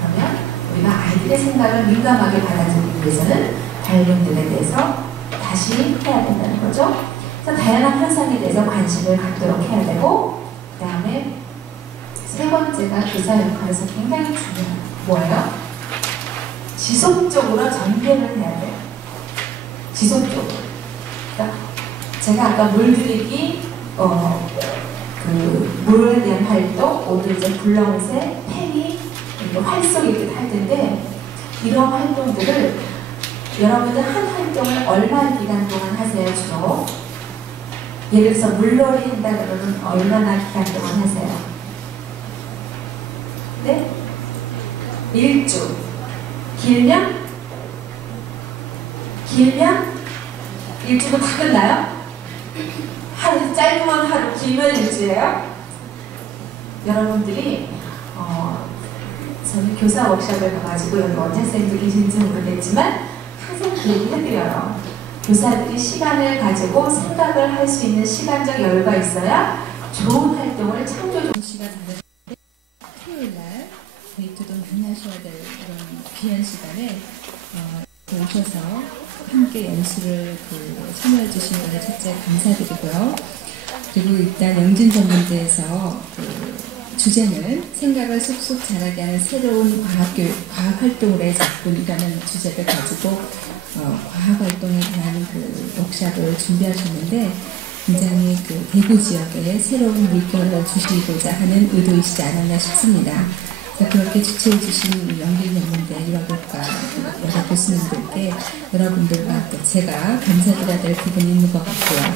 그러면 우리가 아이들의 생각을 민감하게 받아들이기 위해서는 발문들에 대해서 다시 해야 된다는 거죠. 그래서 다양한 현상에 대해서 관심을 갖도록 해야 되고, 그 다음에 세 번째가 교사 역할에서 굉장히 중요해요. 뭐예요? 지속적으로 전개를 해야 돼요. 지속적으로. 그러니까 제가 아까 물들이기, 그 물에 대한 활동, 오늘 이제 굴렁쇠, 팽이, 활쏘기 이렇게 할 텐데 이런 활동들을 여러분들 한 활동을 얼마 기간 동안 하세요? 주로? 예를 들어서 물놀이 한다 그러면 얼마나 기간 동안 하세요? 네? 1주. 길면? 일주도 다 끝나요? 하루, 짧으면 하루, 길면 일주예요? 여러분들이 저는 교사 워크숍을 가가지고 여기 원장쌤도 계신지 모르겠지만 항상 그 얘기 해드려요. 교사들이 시간을 가지고 생각을 할 수 있는 시간적 여유가 있어야 좋은 활동을 창조적 시간인데 토요일날 데이트도 많이 하셔야 될 이런 귀한 시간에 오셔서 함께 연수를 참여해 주신 거에 첫째 감사드리고요. 그리고 일단 영진 전문대에서 주제는 생각을 쏙쏙 자라게 하는 새로운 과학 활동의 작품이라는 주제를 가지고 과학 활동에 대한 워크숍을 준비하셨는데 굉장히 대구 지역에 새로운 물결을 주시고자 하는 의도이시지 않았나 싶습니다. 그렇게 주최해 주신 영진 전문대 유아교과 여러 교수님들께 여러분들과 또 제가 감사드려야 될 부분이 있는 것 같고요.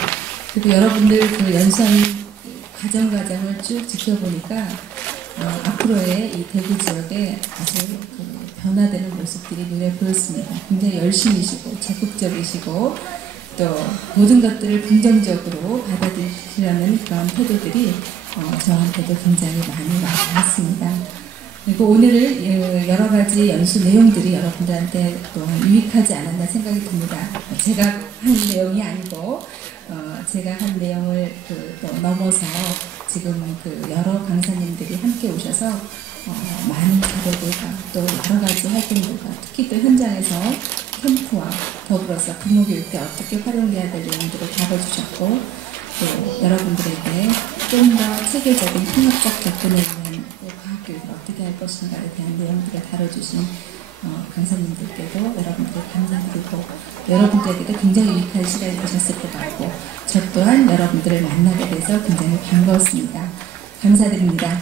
그리고 여러분들 연수하는 과정을 쭉 지켜보니까 앞으로의 이 대구 지역에 아주 변화되는 모습들이 눈에 보였습니다. 굉장히 열심히시고 적극적이시고 또 모든 것들을 긍정적으로 받아들이려는 그런 태도들이 저한테도 굉장히 많이 와닿았습니다. 그리고 오늘 여러 가지 연수 내용들이 여러분들한테 또한 유익하지 않았나 생각이 듭니다. 제가 한 내용이 아니고 제가 한 내용을 또 넘어서 지금 여러 강사님들이 함께 오셔서 많은 자료들과 또 여러 가지 활동들과 특히 또 현장에서 캠프와 더불어서 근무교육 때 어떻게 활용해야 될 내용들을 다뤄주셨고 또 여러분들에게 좀 더 체계적인 통합적 접근에 있는 과학교육을 어떻게 할 것인가에 대한 내용들을 다뤄주신 강사님들께도 여러분들께 감사드리고 여러분들에게도 굉장히 유익한 시간이 되셨을 것 같고 저 또한 여러분들을 만나게 돼서 굉장히 반가웠습니다. 감사드립니다.